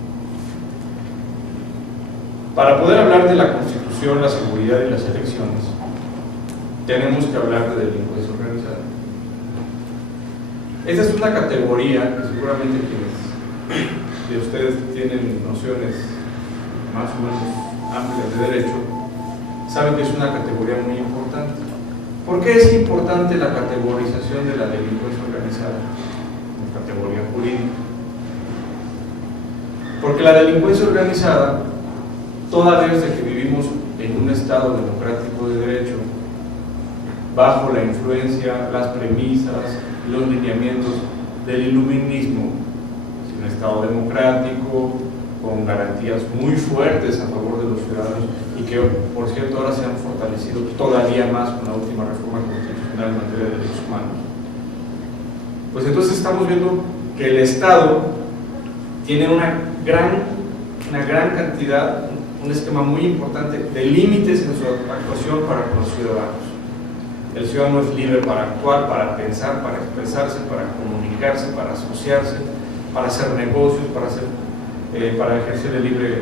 Para poder hablar de la Constitución, la seguridad y las elecciones, tenemos que hablar de delincuencia organizada. Esta es una categoría que seguramente quienes de ustedes tienen nociones más o menos amplias de derecho saben que es una categoría muy importante. ¿Por qué es importante la categorización de la delincuencia organizada en categoría jurídica? Porque la delincuencia organizada, toda vez de que vivimos en un Estado democrático de derecho, bajo la influencia, las premisas, los lineamientos del iluminismo, un Estado democrático con garantías muy fuertes a favor de los ciudadanos y que, por cierto, ahora se han fortalecido todavía más con la última reforma constitucional en materia de derechos humanos. Pues entonces estamos viendo que el Estado tiene una gran cantidad, un esquema muy importante de límites en su actuación para con los ciudadanos. El ciudadano es libre para actuar, para pensar, para expresarse, para comunicarse, para asociarse, para hacer negocios, para ejercer la libre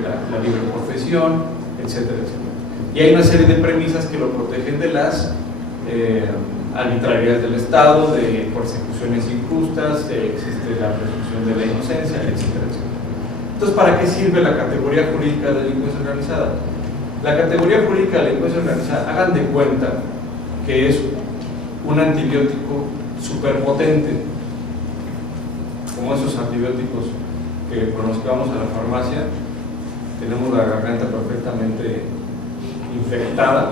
profesión, etcétera, etcétera. Y hay una serie de premisas que lo protegen de las arbitrariedades del Estado, de persecuciones injustas, existe la presunción de la inocencia, etcétera, etcétera. Entonces, ¿para qué sirve la categoría jurídica de delincuencia organizada? La categoría jurídica de delincuencia organizada, hagan de cuenta que es un antibiótico superpotente, como esos antibióticos que con los que vamos a la farmacia, tenemos la garganta perfectamente infectada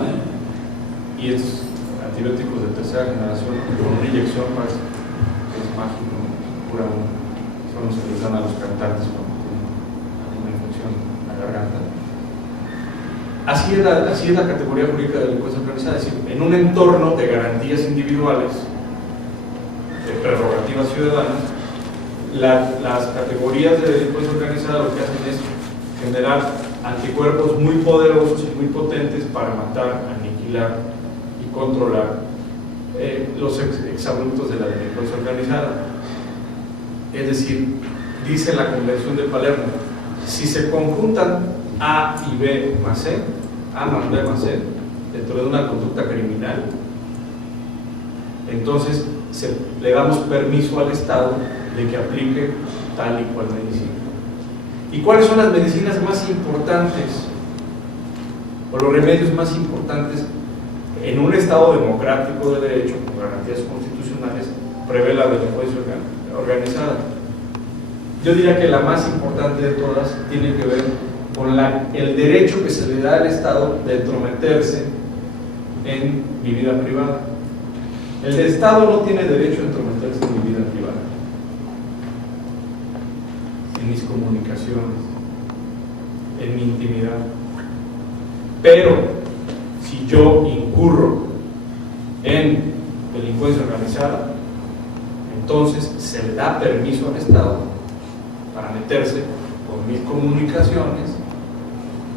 y estos antibióticos de tercera generación con una inyección parece que es mágico, pura uno, solo se les dan a los cantantes cuando tienen alguna infección en la garganta. Así es la categoría jurídica de delincuencia organizada, es decir, en un entorno de garantías individuales, de prerrogativas ciudadanas, las categorías de delincuencia organizada lo que hacen es generar anticuerpos muy poderosos y muy potentes para matar, aniquilar y controlar los exabruptos de la delincuencia organizada. Es decir, dice la Convención de Palermo, si se conjuntan A y B más C, A más B más C, dentro de una conducta criminal, entonces le damos permiso al Estado de que aplique tal y cual medicina. ¿Y cuáles son las medicinas más importantes o los remedios más importantes en un Estado democrático de derecho con garantías constitucionales? Prevé la delincuencia organizada. Yo diría que la más importante de todas tiene que ver con el derecho que se le da al Estado de entrometerse en mi vida privada. El Estado no tiene derecho a entrometerse en mi vida privada, en mis comunicaciones, en mi intimidad. Pero si yo incurro en delincuencia organizada, entonces se le da permiso al Estado para meterse con mis comunicaciones,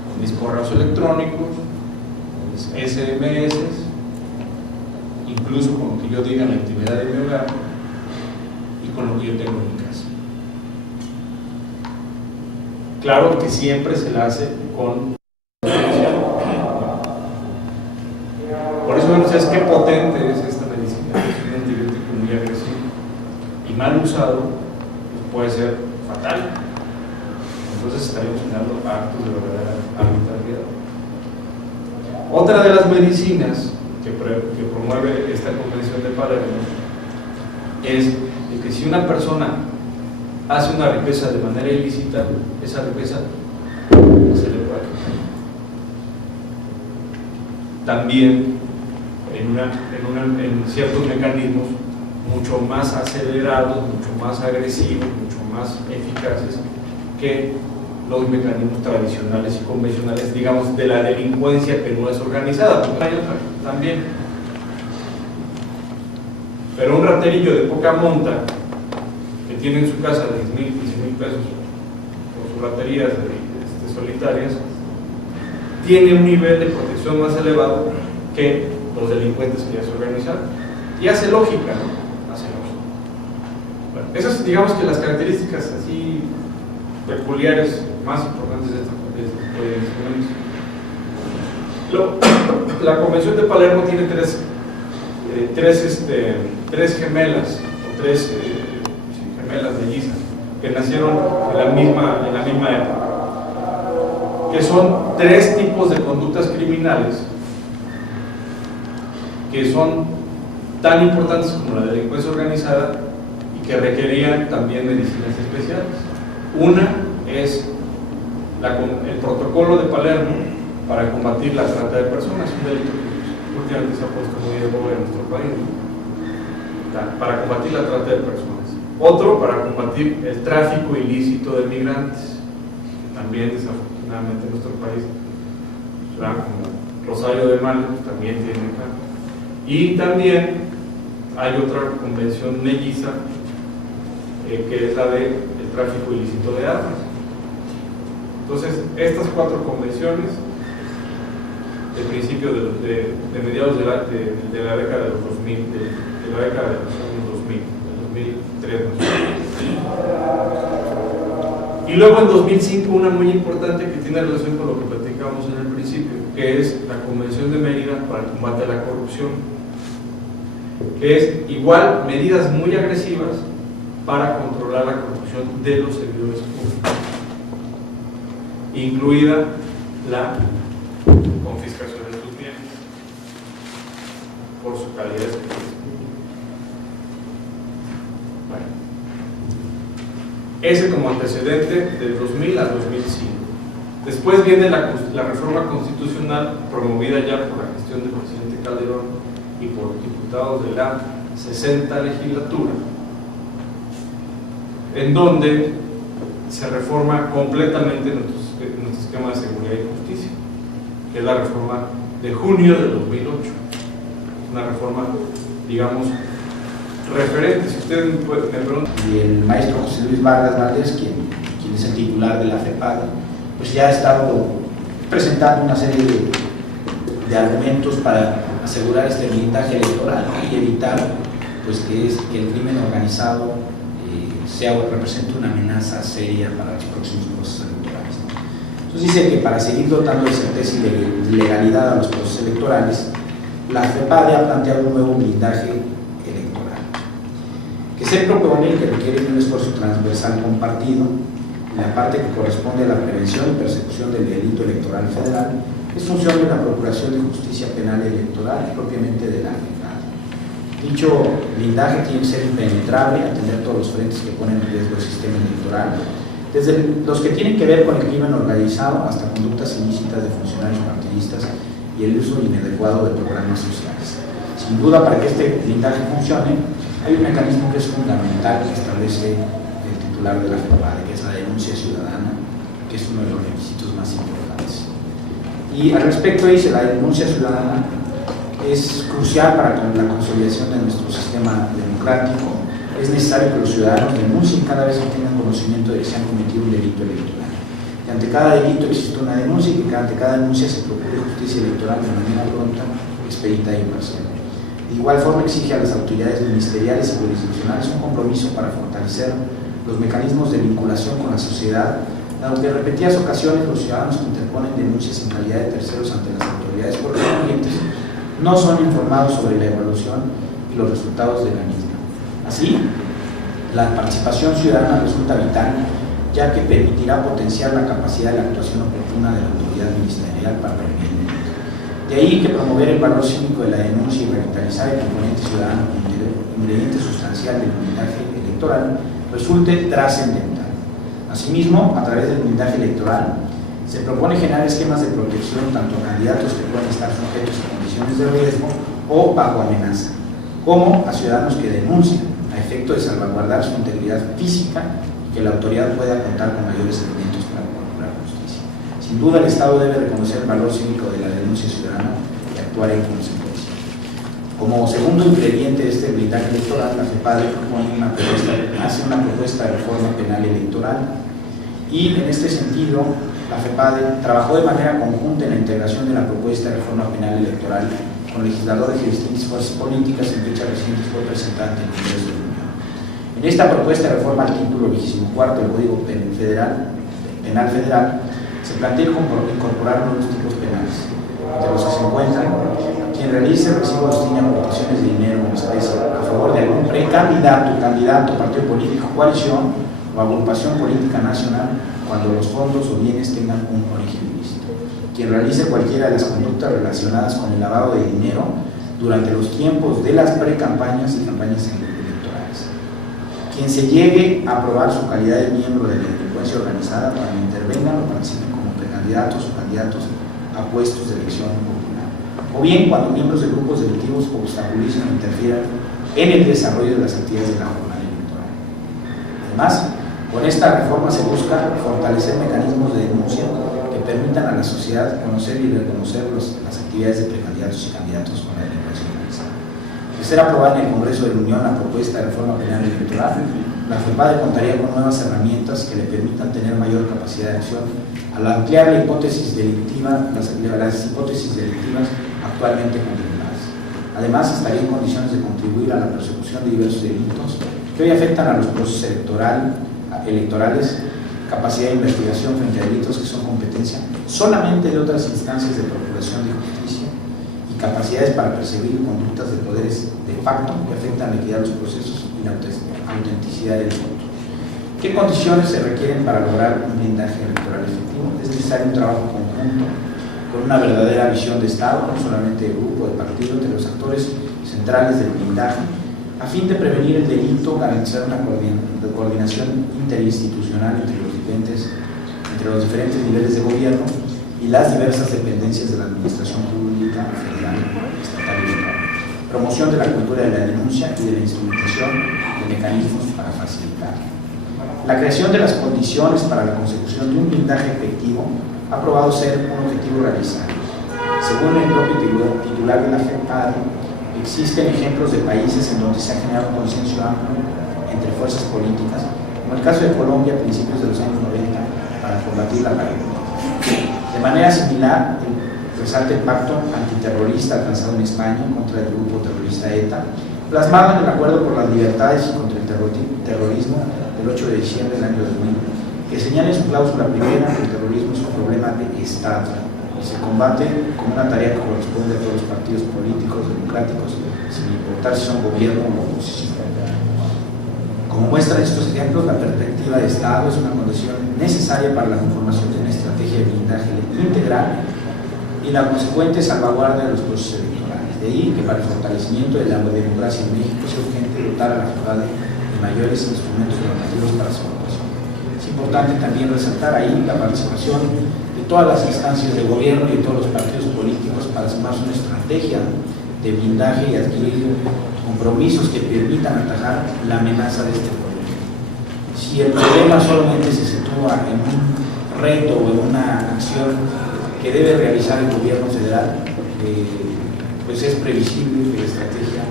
con mis correos electrónicos, con mis SMS, incluso con lo que yo diga en la intimidad de mi hogar y con lo que yo tengo en mi casa. Claro que siempre se la hace con... Por eso no sabes qué potente es esta medicina. Es un antibiótico muy agresivo y mal usado puede ser fatal. Entonces estaríamos generando actos de verdadera arbitrariedad. Otra de las medicinas que promueve esta Convención de Palermo es de que si una persona hace una riqueza de manera ilícita, esa riqueza se le puede quitar. También en ciertos mecanismos mucho más acelerados, mucho más agresivos, mucho más eficaces que los mecanismos tradicionales y convencionales, digamos, de la delincuencia que no es organizada. Hay otra también. Pero un raterillo de poca monta que tiene en su casa 10,000, 15,000 pesos por sus raterías solitarias, tiene un nivel de protección más elevado que los delincuentes que ya se organizan. Y hace lógica, ¿no? Hace lógica. Bueno, esas, digamos que las características así peculiares más importantes de instrumentos. La Convención de Palermo tiene tres gemelas, o tres gemelas mellizas, que nacieron en la misma época, que son tres tipos de conductas criminales que son tan importantes como la delincuencia organizada y que requerían también medicinas especiales. Una es el protocolo de Palermo para combatir la trata de personas, un delito que últimamente se ha puesto muy de moda en nuestro país, ¿no? Para combatir la trata de personas. Otro para combatir el tráfico ilícito de migrantes, que también desafortunadamente en nuestro país, como Rosario de Mal, también tiene acá. Y también hay otra convención melliza, que es la del tráfico ilícito de armas. Entonces, estas cuatro convenciones, de principio de mediados de la década de los 2000, de la década de los años 2000, del 2003, y luego en 2005 una muy importante que tiene relación con lo que platicábamos en el principio, que es la Convención de Mérida para el combate a la corrupción, que es igual medidas muy agresivas para controlar la corrupción de los servidores públicos, incluida la confiscación de sus bienes por su calidad de servicio. Bueno, ese como antecedente del 2000 al 2005. Después viene la reforma constitucional promovida ya por la gestión del presidente Calderón y por diputados de la 60 legislatura, en donde se reforma completamente nuestro esquema de seguridad y justicia, que es la reforma de junio del 2008. Una reforma, digamos, referente. Si usted me pregunta. Y el maestro José Luis Vargas Valdés, quien es el titular de la FEPAD, pues ya ha estado presentando una serie de argumentos para asegurar este blindaje electoral y evitar pues que el crimen organizado represente una amenaza seria para los próximos procesos electorales. Entonces dice que para seguir dotando de certeza y legalidad a los procesos electorales, la FEPADE ha planteado un nuevo blindaje electoral, que se propone y que requiere un esfuerzo transversal compartido. La parte que corresponde a la prevención y persecución del delito electoral federal es función de la Procuración de Justicia Penal y Electoral, propiamente de la FEPADE. Dicho blindaje tiene que ser impenetrable, atender todos los frentes que ponen en riesgo el sistema electoral, desde los que tienen que ver con el crimen organizado hasta conductas ilícitas de funcionarios partidistas y el uso inadecuado de programas sociales. Sin duda, para que este blindaje funcione, hay un mecanismo que es fundamental que establece el titular de la FEPADE, que es la denuncia ciudadana, que es uno de los requisitos más importantes. Y al respecto dice, la denuncia ciudadana es crucial para la consolidación de nuestro sistema democrático. Es necesario que los ciudadanos denuncien cada vez que tengan conocimiento de que se han cometido un delito electoral. Que ante cada delito existe una denuncia y que ante cada denuncia se procure justicia electoral de manera pronta, expedita e imparcial. De igual forma exige a las autoridades ministeriales y jurisdiccionales un compromiso para fortalecer los mecanismos de vinculación con la sociedad, dado que en repetidas ocasiones los ciudadanos que interponen denuncias en calidad de terceros ante las autoridades correspondientes no son informados sobre la evaluación y los resultados de la misma. Así, la participación ciudadana resulta vital, ya que permitirá potenciar la capacidad de la actuación oportuna de la autoridad ministerial para prevenir el delito. De ahí que promover el valor cívico de la denuncia y revitalizar el componente ciudadano como ingrediente sustancial del blindaje electoral resulte trascendental. Asimismo, a través del blindaje electoral, se propone generar esquemas de protección tanto a candidatos que pueden estar sujetos a condiciones de riesgo o bajo amenaza, como a ciudadanos que denuncian, a efecto de salvaguardar su integridad física y que la autoridad pueda contar con mayores elementos para procurar justicia. Sin duda, el Estado debe reconocer el valor cívico de la denuncia ciudadana y actuar en consecuencia. Como segundo ingrediente de este blindaje electoral, la FEPADE hace una propuesta de reforma penal electoral y, en este sentido, la FEPADE trabajó de manera conjunta en la integración de la propuesta de reforma penal electoral con legisladores de distintas fuerzas políticas. En fecha reciente fue presentada en el Congreso de la Unión. En esta propuesta de reforma al título 24 del Código Penal Federal se plantea incorporar nuevos tipos penales, entre los que se encuentran quien realice, reciba o destine aportaciones de dinero o especie a favor de algún precandidato, candidato, partido político, coalición o agrupación política nacional cuando los fondos o bienes tengan un origen ilícito. Quien realice cualquiera de las conductas relacionadas con el lavado de dinero durante los tiempos de las precampañas y campañas electorales. Quien se llegue a probar su calidad de miembro de la delincuencia organizada para que intervengan o participen como precandidatos o candidatos a puestos de elección popular. O bien cuando miembros de grupos delictivos obstaculicen o interfieran en el desarrollo de las actividades de la jornada electoral. Además, con esta reforma se busca fortalecer mecanismos de denuncia que permitan a la sociedad conocer y reconocer las actividades de precandidatos y candidatos con la delincuencia organizada. De ser aprobada en el Congreso de la Unión la propuesta de reforma penal electoral, la FEPADE contaría con nuevas herramientas que le permitan tener mayor capacidad de acción al ampliar la hipótesis delictiva, las hipótesis delictivas actualmente contempladas. Además, estaría en condiciones de contribuir a la persecución de diversos delitos que hoy afectan a los procesos electorales, capacidad de investigación frente a delitos que son competencia solamente de otras instancias de procuración de justicia y capacidades para perseguir conductas de poderes de facto que afectan la equidad de los procesos y la autenticidad del voto. ¿Qué condiciones se requieren para lograr un blindaje electoral efectivo? Es necesario un trabajo conjunto con una verdadera visión de Estado, no solamente de grupo, de partido, entre los actores centrales del blindaje, a fin de prevenir el delito, garantizar una coordinación interinstitucional entre los diferentes niveles de gobierno y las diversas dependencias de la administración pública, federal, estatal y local. Promoción de la cultura de la denuncia y de la instrumentación de mecanismos para facilitar. La creación de las condiciones para la consecución de un blindaje efectivo ha probado ser un objetivo realizable. Según el propio titular de la FEPADE, existen ejemplos de países en donde se ha generado un consenso amplio entre fuerzas políticas, como el caso de Colombia a principios de los años 90 para combatir la violencia. De manera similar, resalta el pacto antiterrorista alcanzado en España contra el grupo terrorista ETA, plasmado en el Acuerdo por las Libertades y contra el Terrorismo del 8 de diciembre del año 2000, que señala en su cláusula primera que el terrorismo es un problema Estado y se combate como una tarea que corresponde a todos los partidos políticos democráticos, sin importar si son gobierno o oposición. Como muestra de estos ejemplos, la perspectiva de Estado es una condición necesaria para la conformación de una estrategia de blindaje integral y la consecuente salvaguarda de los procesos electorales. De ahí que para el fortalecimiento de la democracia en México es urgente dotar a la FEPADE de mayores instrumentos normativos para su operación. Es importante también resaltar ahí la participación de todas las instancias de gobierno y de todos los partidos políticos para sumar una estrategia de blindaje y adquirir compromisos que permitan atajar la amenaza de este problema. Si el problema solamente se sitúa en un reto o en una acción que debe realizar el gobierno federal, pues es previsible que la estrategia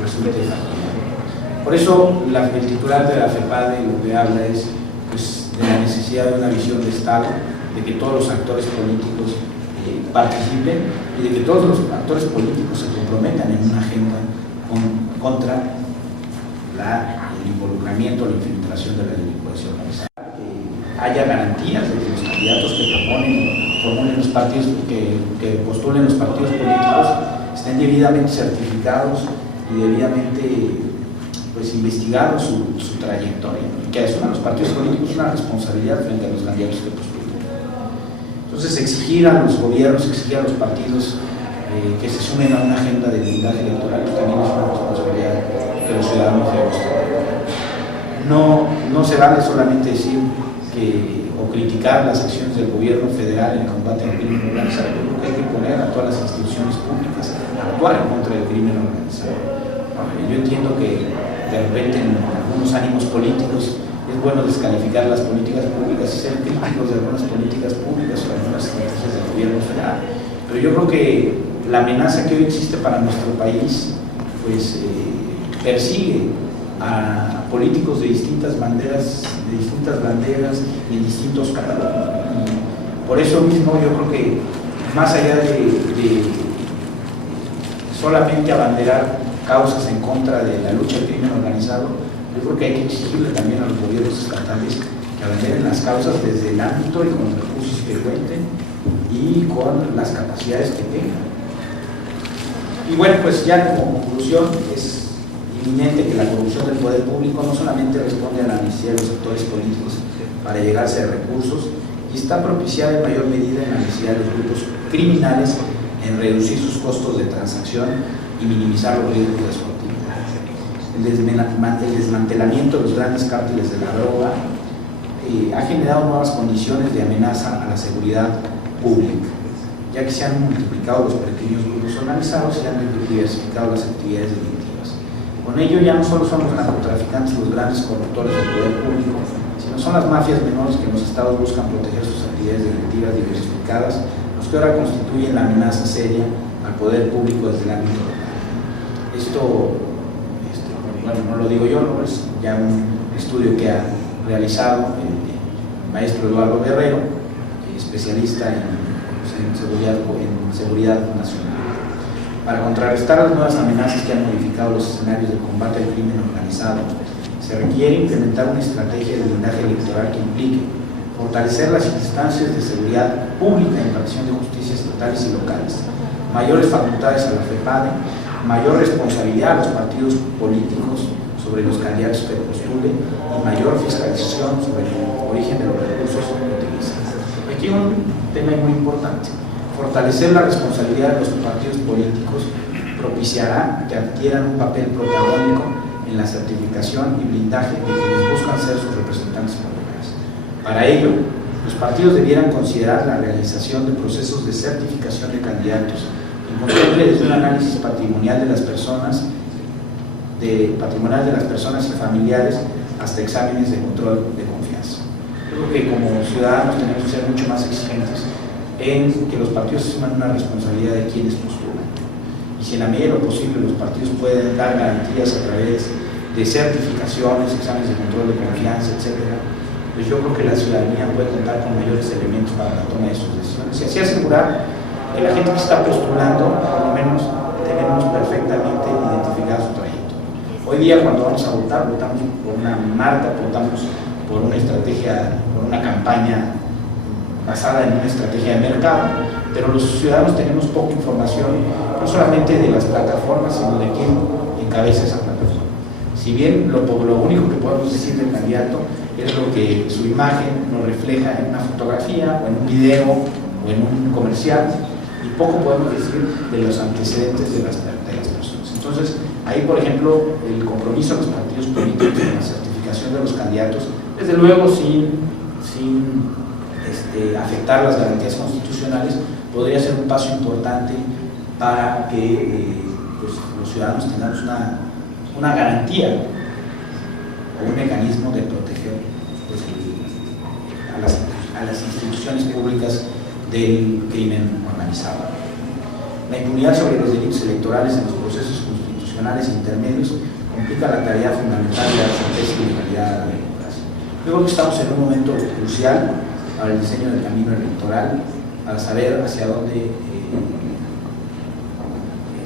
resulte fallida. Por eso el titular de la FEPADE lo que habla es pues, de la necesidad de una visión de Estado, de que todos los actores políticos participen y de que todos los actores políticos se comprometan en una agenda contra el involucramiento, la infiltración de la delincuencia organizada. Haya garantías de que los candidatos que formulen los partidos, que postulen los partidos políticos estén debidamente certificados y debidamente pues, investigados su trayectoria, y que asuman los partidos políticos una responsabilidad frente a los candidatos que postulen. Entonces, exigir a los gobiernos, exigir a los partidos que se sumen a una agenda de blindaje electoral pues, también es una responsabilidad que los ciudadanos debemos tener. No se vale solamente decir o criticar las acciones del gobierno federal en el combate al crimen organizado. Yo creo que hay que poner a todas las instituciones públicas a actuar en contra del crimen organizado. Yo entiendo que de repente en algunos ánimos políticos es bueno descalificar las políticas públicas y ser críticos de algunas políticas públicas o algunas estrategias del gobierno federal. Pero yo creo que la amenaza que hoy existe para nuestro país pues persigue a políticos de distintas banderas y en distintos catálogos. Por eso mismo yo creo que más allá de solamente abanderar causas en contra de la lucha al crimen organizado, yo creo que hay que exigirle también a los gobiernos estatales que abanderen las causas desde el ámbito y con los recursos que cuenten y con las capacidades que tengan. Y bueno, pues ya como conclusión, es inminente que la corrupción del poder público no solamente responde a la necesidad de los actores políticos para llegarse a recursos, y está propiciada en mayor medida en la necesidad de los grupos criminales en reducir sus costos de transacción y minimizar los riesgos de su actividad. El desmantelamiento de los grandes cárteles de la droga ha generado nuevas condiciones de amenaza a la seguridad pública, ya que se han multiplicado los pequeños grupos organizados y han diversificado las actividades delictivas. Con ello ya no solo son los narcotraficantes los grandes corruptores del poder público, sino son las mafias menores que en los estados buscan proteger sus actividades delictivas diversificadas, los que ahora constituyen la amenaza seria al poder público desde el ámbito local. Esto, bueno, no lo digo yo, ¿no? Es ya un estudio que ha realizado el maestro Eduardo Guerrero, especialista en seguridad nacional. Para contrarrestar las nuevas amenazas que han modificado los escenarios de combate al crimen organizado, se requiere implementar una estrategia de blindaje electoral que implique fortalecer las instancias de seguridad pública en impartición de justicia estatales y locales, mayores facultades a la FEPADE, mayor responsabilidad a los partidos políticos sobre los candidatos que postulen y mayor fiscalización sobre el origen de los recursos utilizados. Aquí un tema muy importante: fortalecer la responsabilidad de los partidos políticos propiciará que adquieran un papel protagónico en la certificación y blindaje de quienes buscan ser sus representantes populares. Para ello, los partidos debieran considerar la realización de procesos de certificación de candidatos que contemple desde un análisis patrimonial de las personas y familiares hasta exámenes de control de confianza. Yo creo que como ciudadanos tenemos que ser mucho más exigentes en que los partidos asuman una responsabilidad de quienes postulan. Y si en la medida de lo posible los partidos pueden dar garantías a través de certificaciones, exámenes de control de confianza, etc., pues yo creo que la ciudadanía puede contar con mayores elementos para la toma de sus decisiones y así asegurar que la gente que está postulando, por lo menos, tenemos perfectamente identificado su trayecto. Hoy día, cuando vamos a votar, votamos por una marca, votamos por una estrategia, por una campaña basada en una estrategia de mercado, pero los ciudadanos tenemos poca información, no solamente de las plataformas, sino de quién encabeza esa plataforma. Si bien lo único que podemos decir del candidato es lo que su imagen nos refleja en una fotografía, o en un video, o en un comercial, y poco podemos decir de los antecedentes de las personas. Entonces, ahí, por ejemplo, el compromiso de los partidos políticos en la certificación de los candidatos, desde luego sin afectar las garantías constitucionales, podría ser un paso importante para que pues, los ciudadanos tengamos una garantía o un mecanismo de proteger pues, a las instituciones públicas del crimen organizado. La impunidad sobre los delitos electorales en los procesos constitucionales intermedios complica la tarea fundamental de la certeza y legalidad de la democracia. Yo creo que estamos en un momento crucial para el diseño del camino electoral, para saber hacia dónde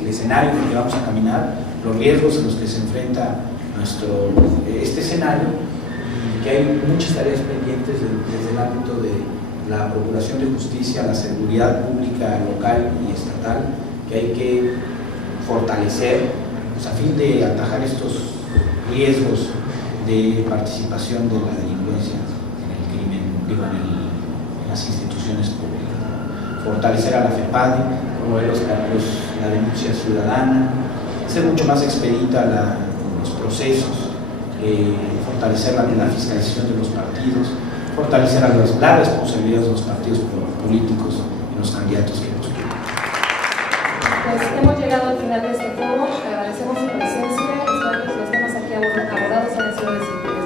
el escenario en el que vamos a caminar, los riesgos en los que se enfrenta este escenario, y que hay muchas tareas pendientes desde el ámbito de la procuración de justicia, la seguridad pública local y estatal, que hay que fortalecer pues, a fin de atajar estos riesgos de participación de la delincuencia en el crimen, en las instituciones públicas. Fortalecer a la FEPADE, promover la denuncia ciudadana, hacer mucho más expedita los procesos, fortalecer la fiscalización de los partidos, fortalecer la responsabilidad de los partidos políticos y los candidatos que postulan. Pues hemos llegado al final de este foro, agradecemos su presencia, espero que los temas aquí abordados hayan sido de su interés.